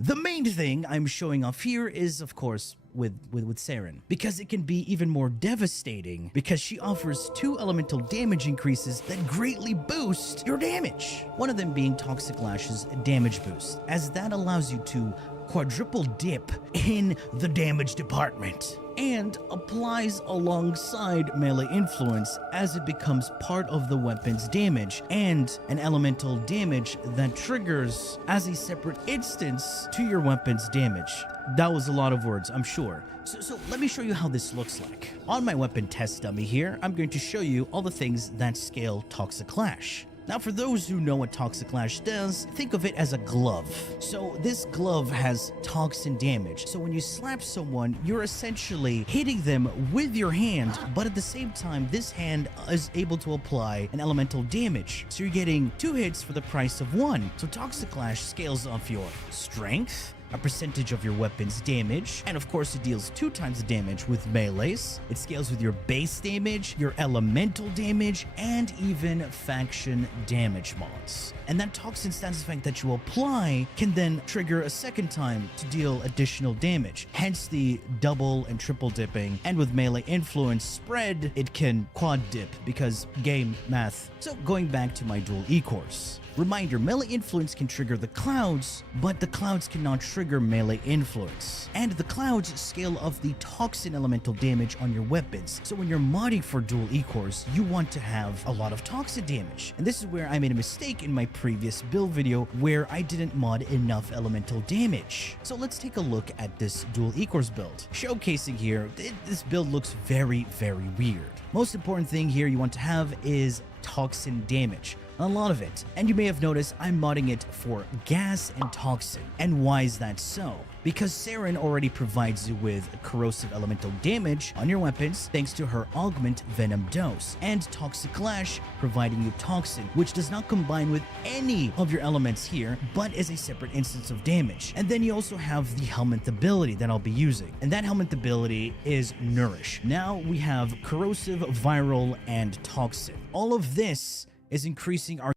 the main thing I'm showing off here is, of course, with Saren, because it can be even more devastating because she offers 2 elemental damage increases that greatly boost your damage. One of them being Toxic Lash's damage boost, as that allows you to quadruple dip in the damage department. and applies alongside melee influence as it becomes part of the weapon's damage, and an elemental damage that triggers as a separate instance to your weapon's damage. That was a lot of words, I'm sure. So let me show you how this looks like. On my weapon test dummy here, I'm going to show you all the things that scale Toxic Clash. Now, for those who know what Toxic Clash does, think of it as a glove. So this glove has toxin damage. So when you slap someone, you're essentially hitting them with your hand, but at the same time, this hand is able to apply an elemental damage. So you're getting 2 hits for the price of 1. So Toxic Clash scales off your strength, a percentage of your weapon's damage, and of course it deals 2 times the damage with melees. It scales with your base damage, your elemental damage, and even faction damage mods. And that toxin status effect that you apply can then trigger a second time to deal additional damage, hence the double and triple dipping. And with melee influence spread, it can quad dip because game math. So going back to my dual E-course. Reminder, melee influence can trigger the clouds, but the clouds cannot trigger melee influence. And the clouds scale of the toxin elemental damage on your weapons. So when you're modding for dual E-cores, you want to have a lot of toxin damage. And this is where I made a mistake in my previous build video where I didn't mod enough elemental damage. So let's take a look at this dual E-cores build. Showcasing here, this build looks very, very weird. Most important thing here you want to have is toxin damage. A lot of it. And you may have noticed I'm modding it for gas and toxin. And why is that so? Because Saren already provides you with corrosive elemental damage on your weapons thanks to her augment venom dose, and Toxic Clash providing you toxin, which does not combine with any of your elements here, but is a separate instance of damage. And then you also have the helmet ability that I'll be using, and that helmet ability is Nourish. Now we have corrosive, viral, and toxin. All of this is increasing our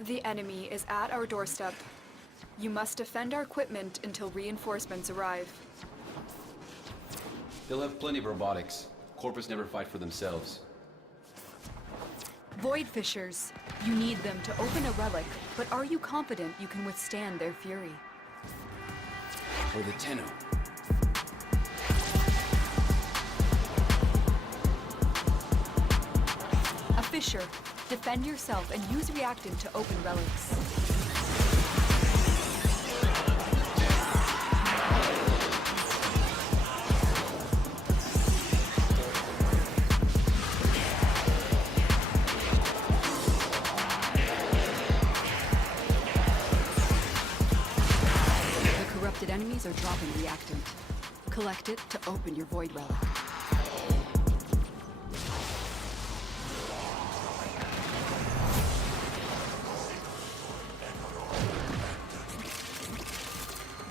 The enemy is at our doorstep. You must defend our equipment until reinforcements arrive. They'll have plenty of robotics. Corpus never fight for themselves. Void Fishers. You need them to open a relic, but are you confident you can withstand their fury? For the Tenno. A Fisher. Defend yourself and use reactant to open relics. The corrupted enemies are dropping reactant. Collect it to open your void relic.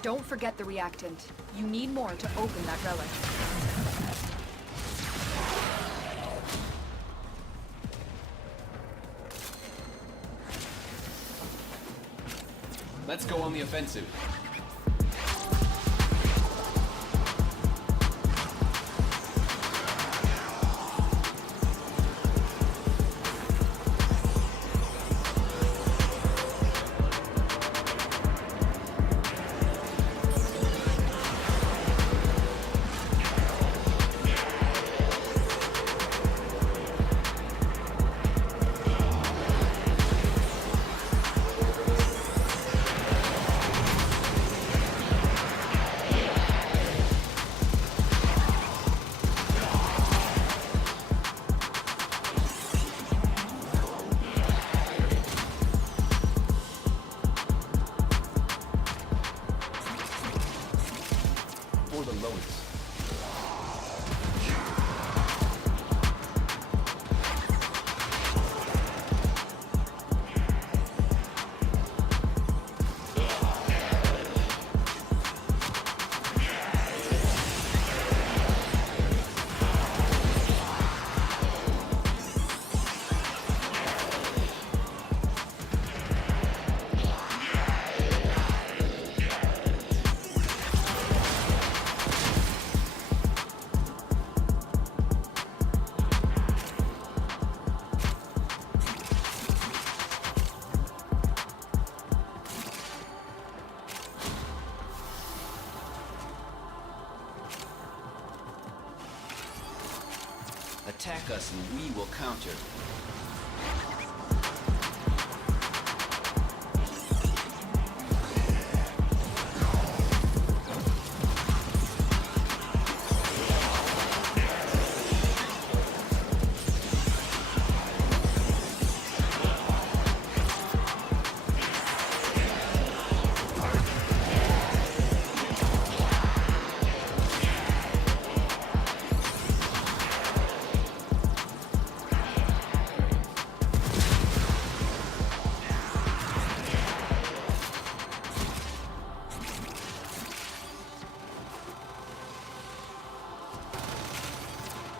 Don't forget the reactant. You need more to open that relic. Let's go on the offensive. For the lowest. Attack us and we will counter.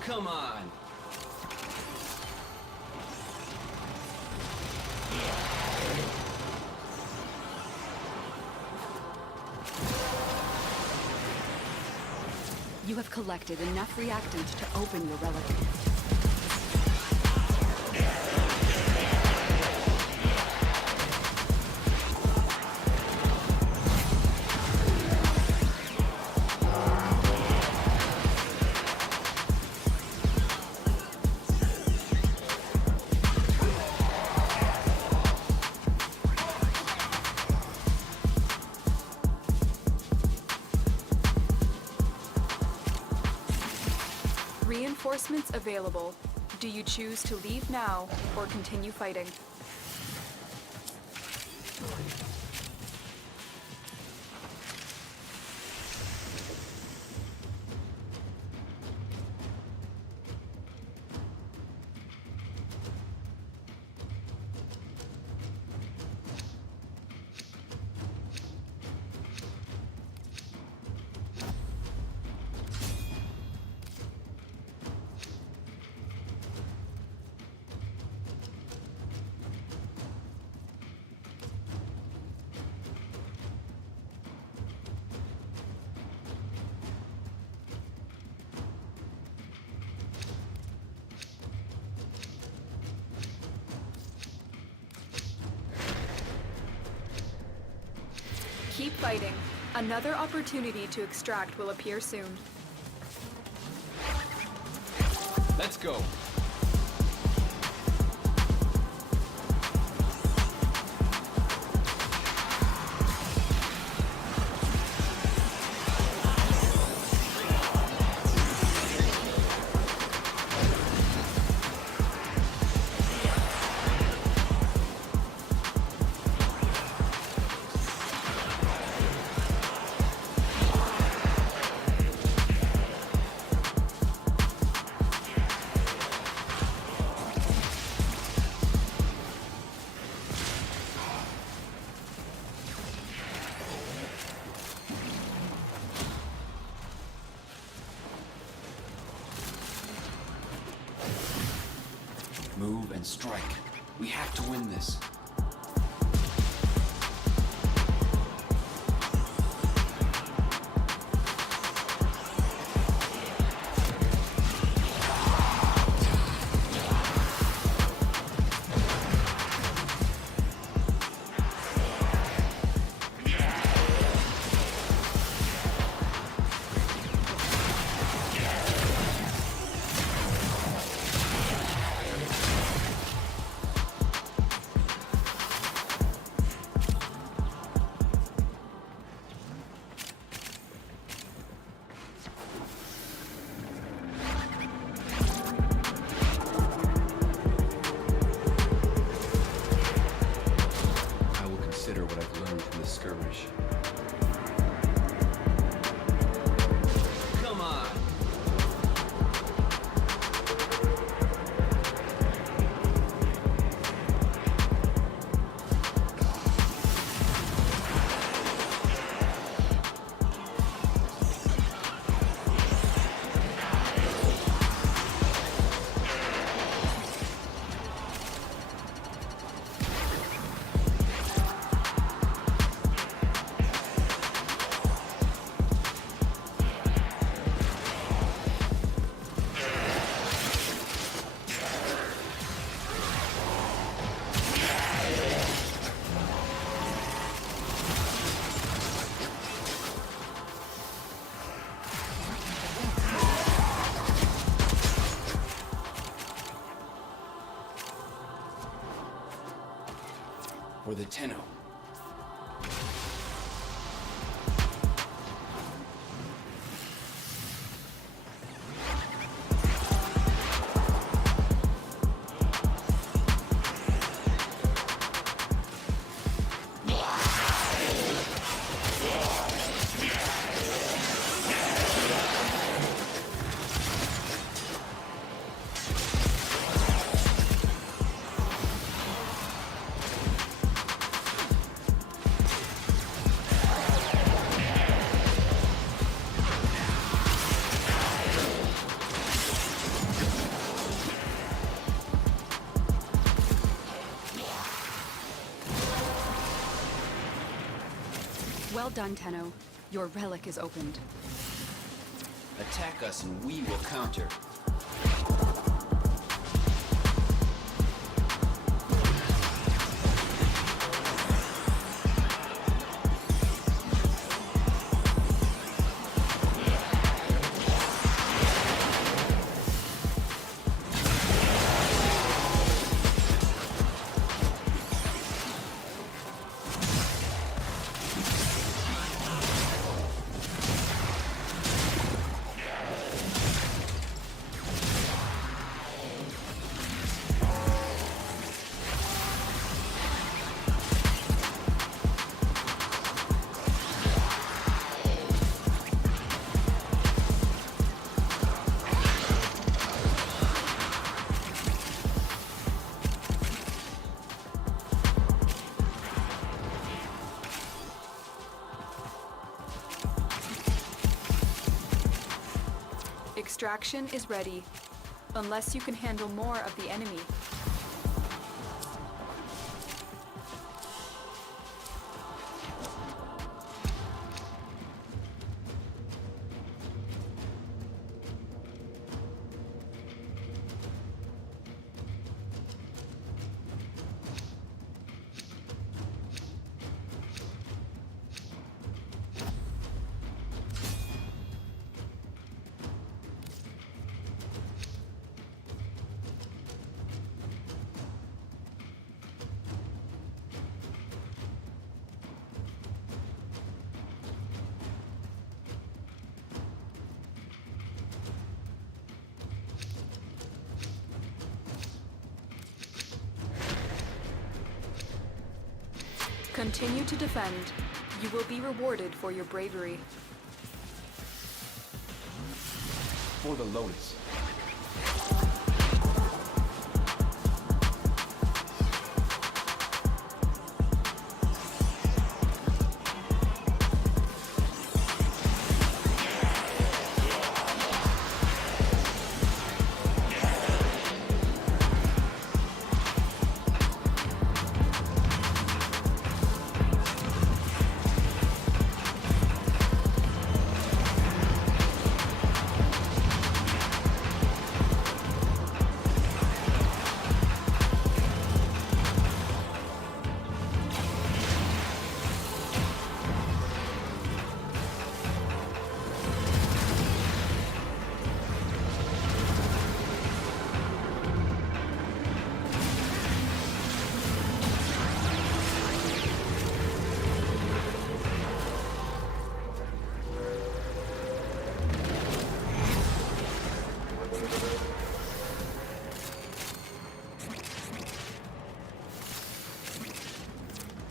Come on! You have collected enough reactant to open your relic. Reinforcements available. Do you choose to leave now or continue fighting? fighting. Another opportunity to extract will appear soon. Let's go. Move and strike. We have to win this. What I've learned from the skirmish. Come on. For the Tenno. Well done, Tenno. Your relic is opened. Attack us and we will counter. Extraction is ready, unless you can handle more of the enemy. Continue to defend. You will be rewarded for your bravery. For the Lotus.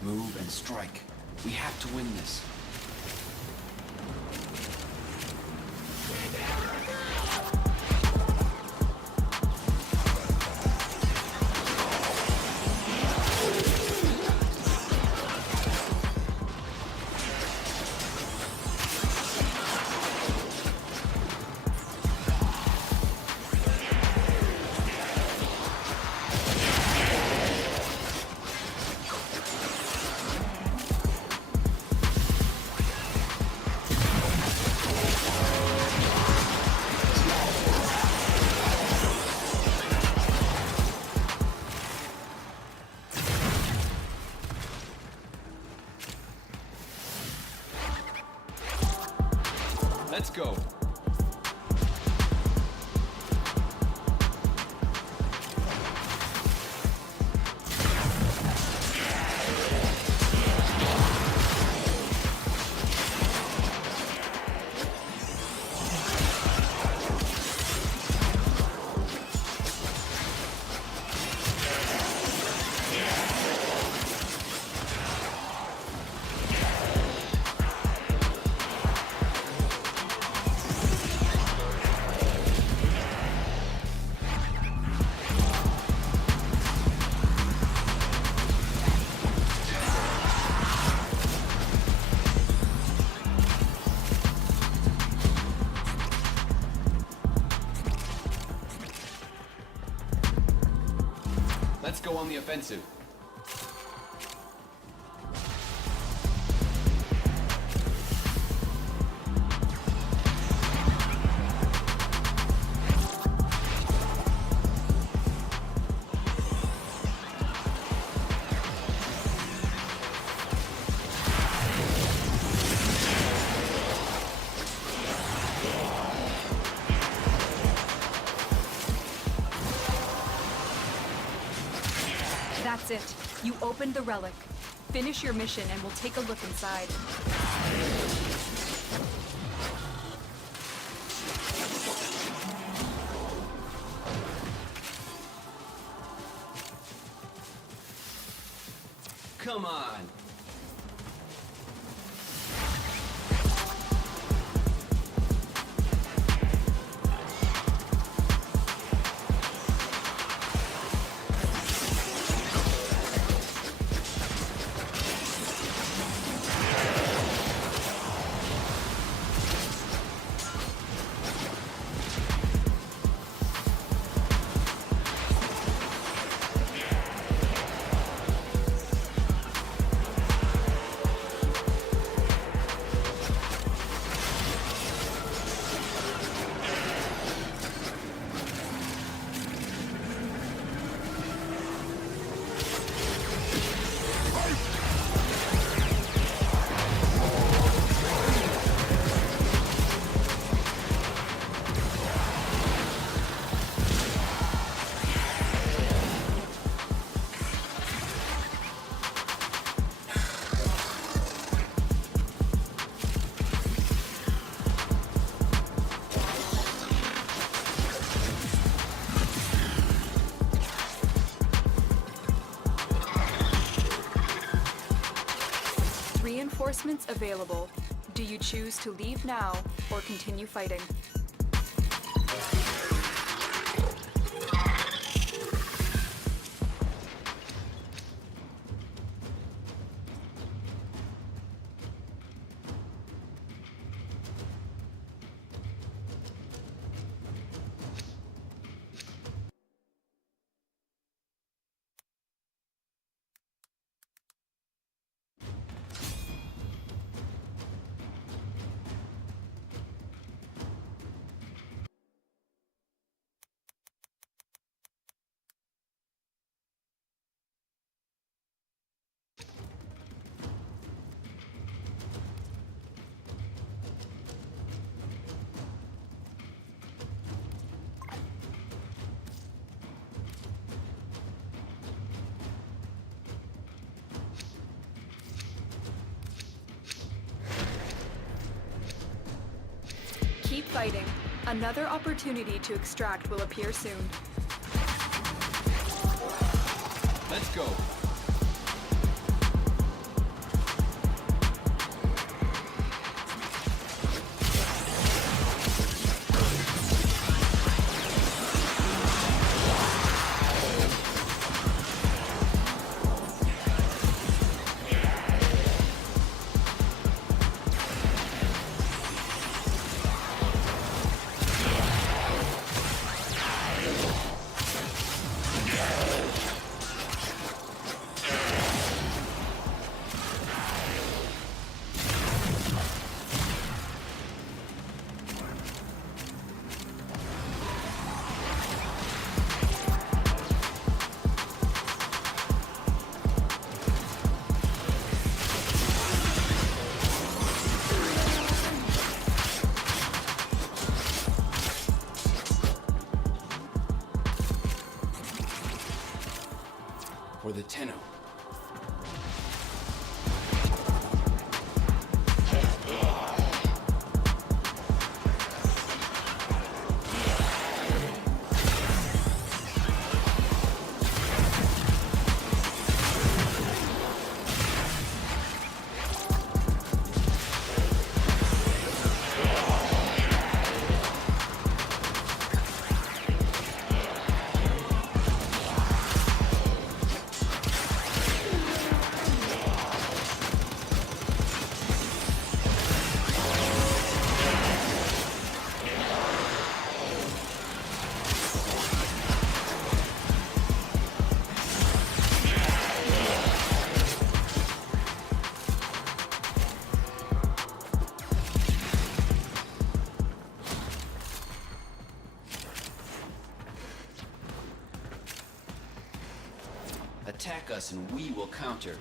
Move and strike. We have to win this. Let's go. Let's go on the offensive. That's it. You opened the relic. Finish your mission and we'll take a look inside. Come on. Reinforcements available. Do you choose to leave now or continue fighting? Keep fighting. Another opportunity to extract will appear soon. Let's go. For the Tenno. Attack us and we will counter.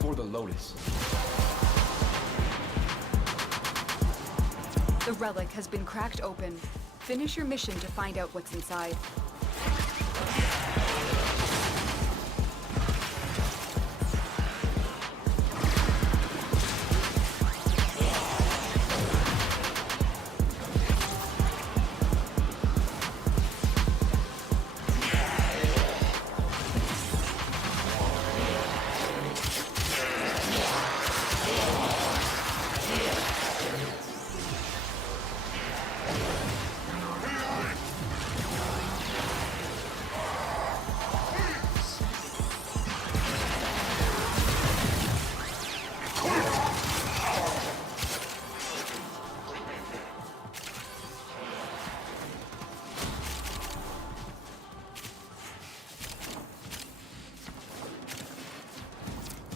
For the Lotus. The relic has been cracked open. Finish your mission to find out what's inside.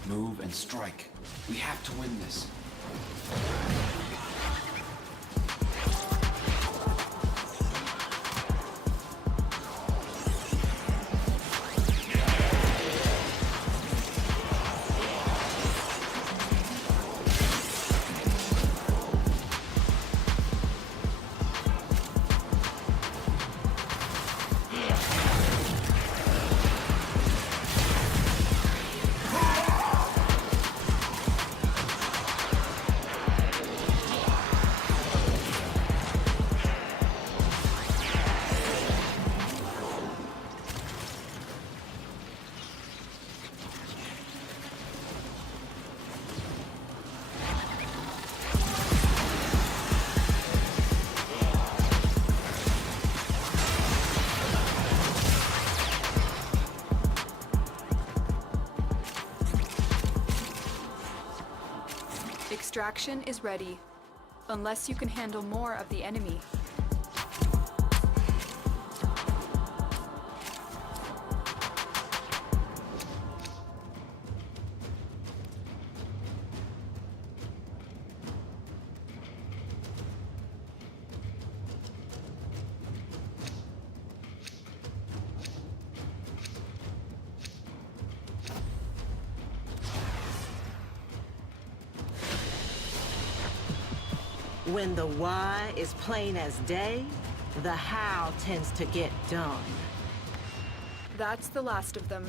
Move and strike. We have to win this. Extraction is ready, unless you can handle more of the enemy. When the why is plain as day, the how tends to get done. That's the last of them.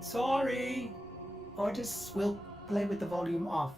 Sorry. Artists will play with the volume off.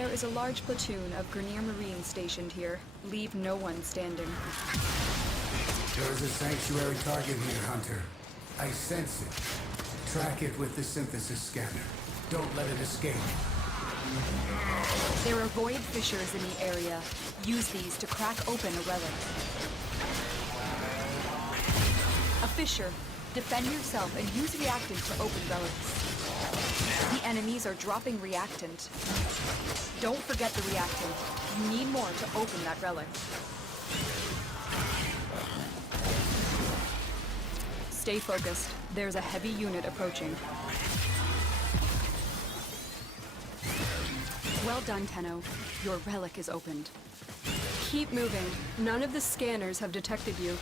There is a large platoon of Grenier Marines stationed here. Leave no one standing. There's a sanctuary target here, Hunter. I sense it. Track it with the synthesis scanner. Don't let it escape. There are void fissures in the area. Use these to crack open a relic. A fissure. Defend yourself and use reactant to open relics. The enemies are dropping reactant. Don't forget the reactant. You need more to open that relic. Stay focused. There's a heavy unit approaching. Well done, Tenno. Your relic is opened. Keep moving. None of the scanners have detected you.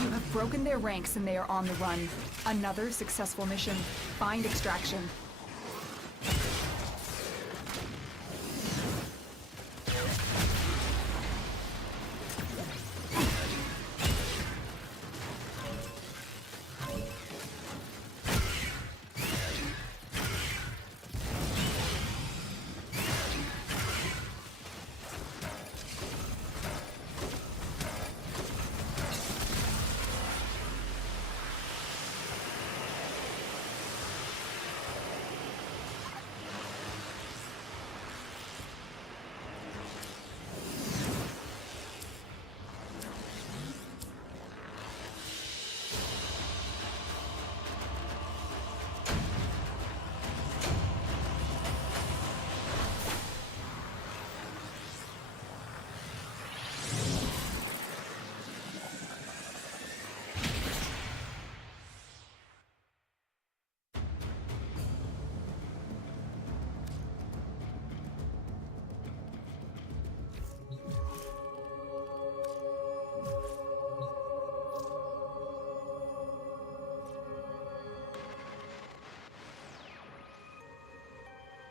You have broken their ranks and they are on the run. Another successful mission. Find extraction.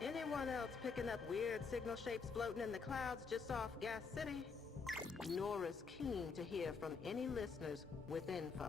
Anyone else picking up weird signal shapes floating in the clouds just off Gas City? Nora's keen to hear from any listeners with info.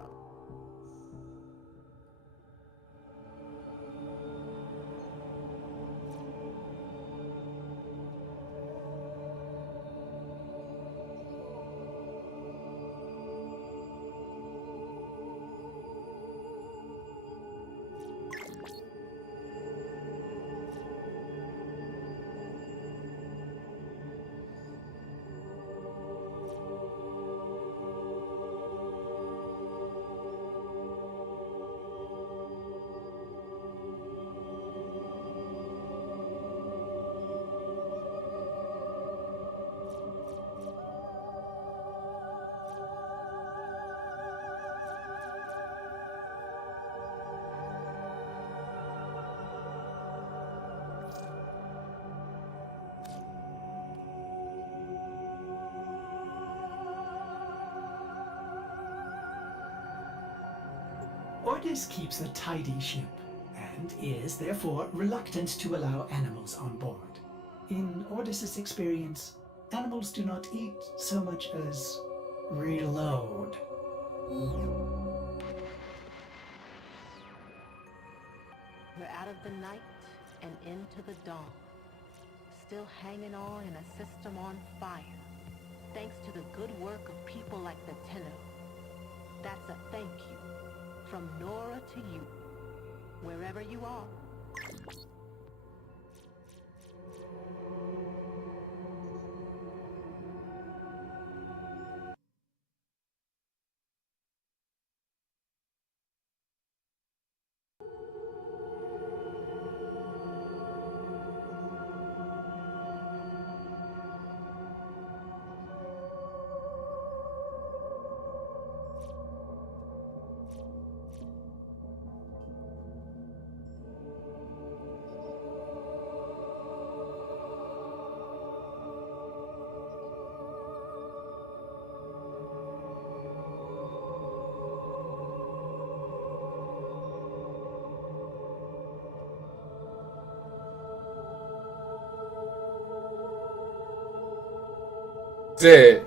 Ordis keeps a tidy ship, and is therefore reluctant to allow animals on board. In Ordis's experience, animals do not eat so much as reload. We're out of the night and into the dawn. Still hanging on in a system on fire. Thanks to the good work of people like the Tenno. That's a thank you. From Nora to you. Wherever you are. dead.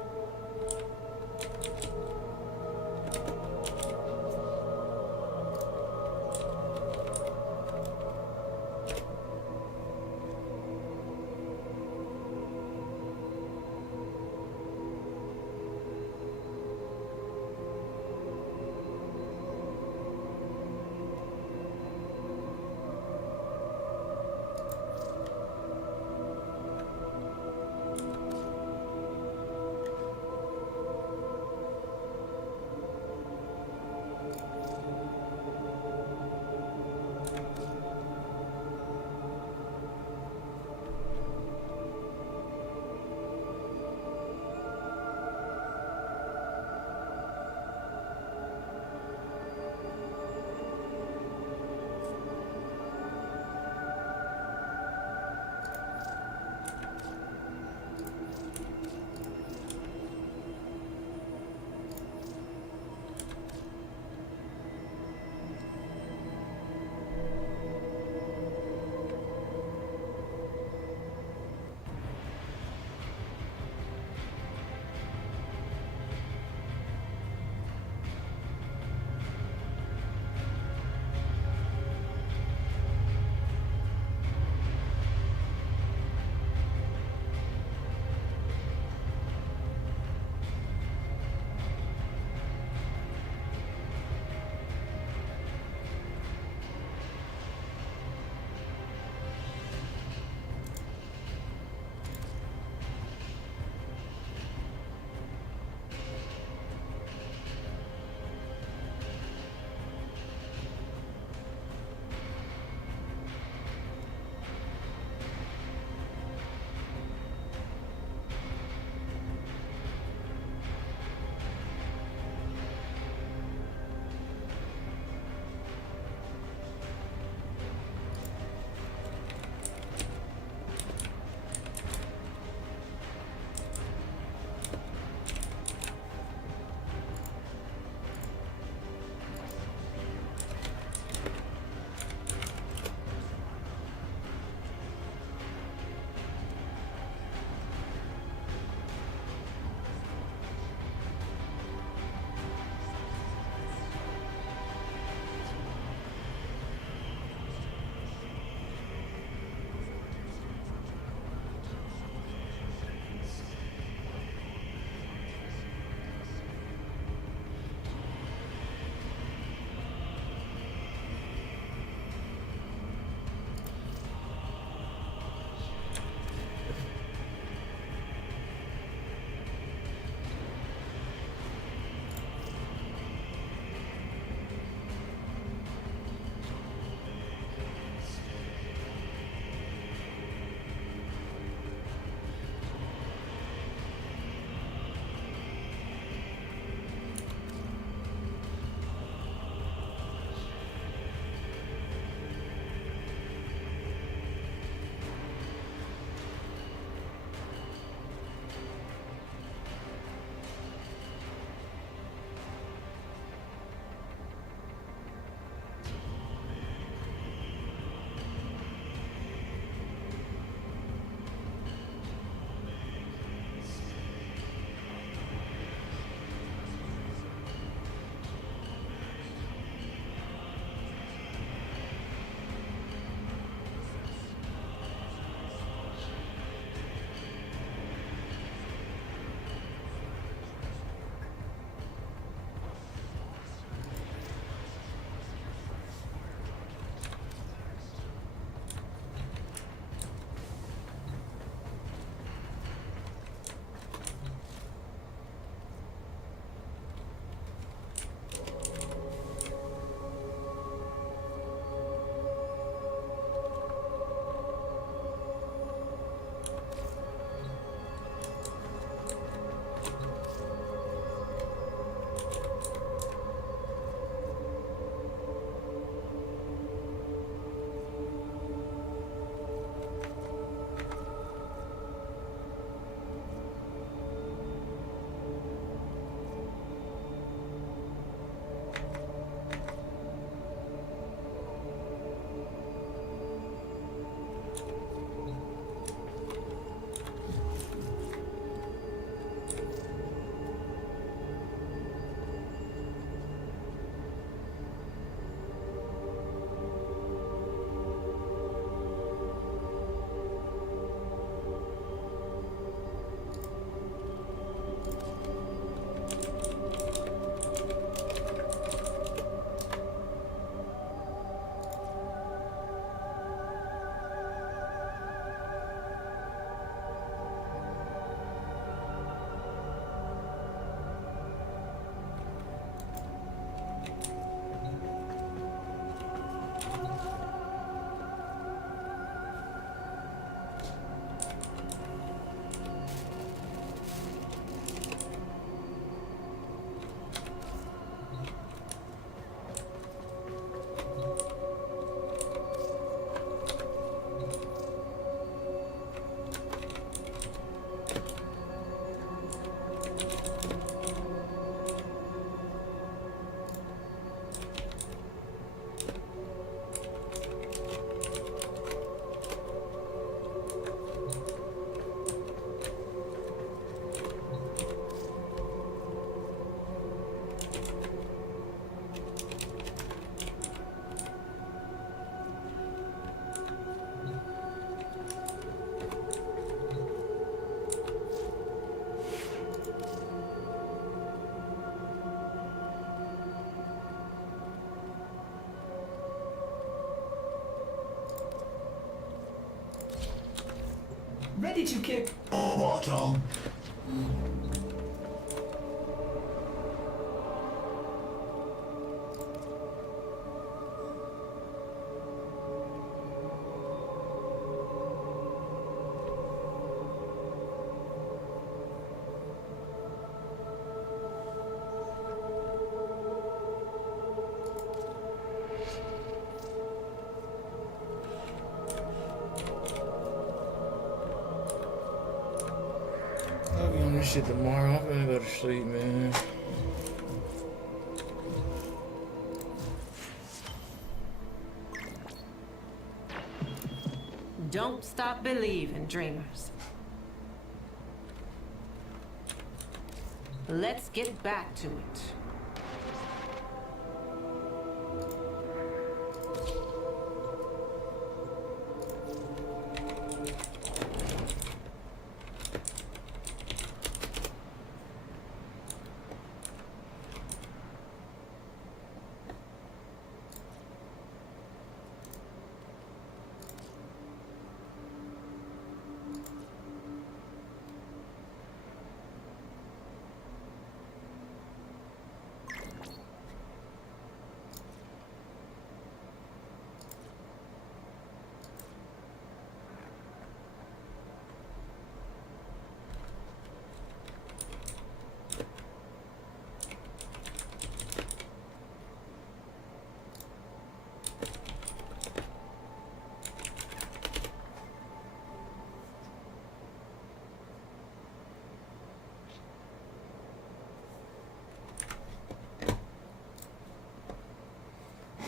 Ready to kick. Bottom. I'll be on this shit tomorrow. I'm gonna go to sleep, man. Don't stop believing, dreamers. Let's get back to it.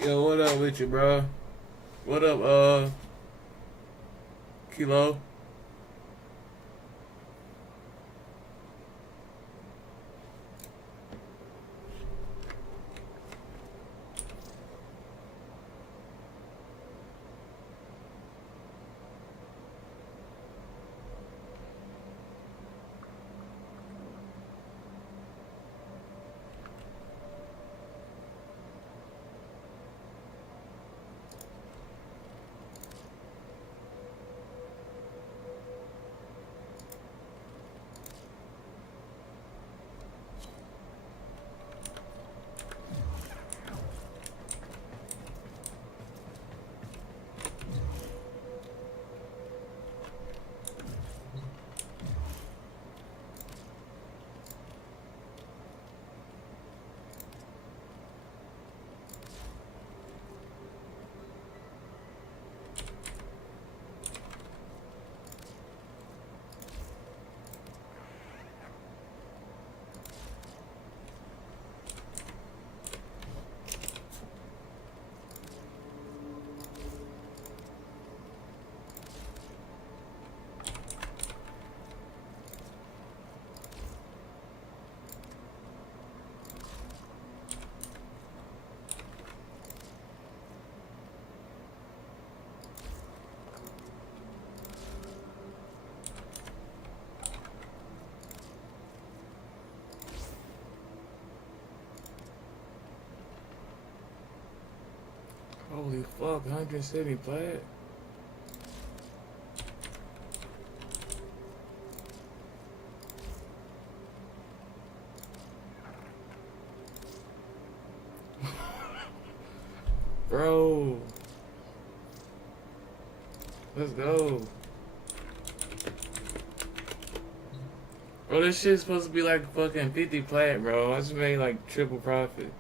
Yo, what up with you, bro? What up, Kilo? Holy fuck, 170 plat? Bro. Let's go. Bro, this shit's supposed to be like fucking 50 plat, bro. I just made like triple profit.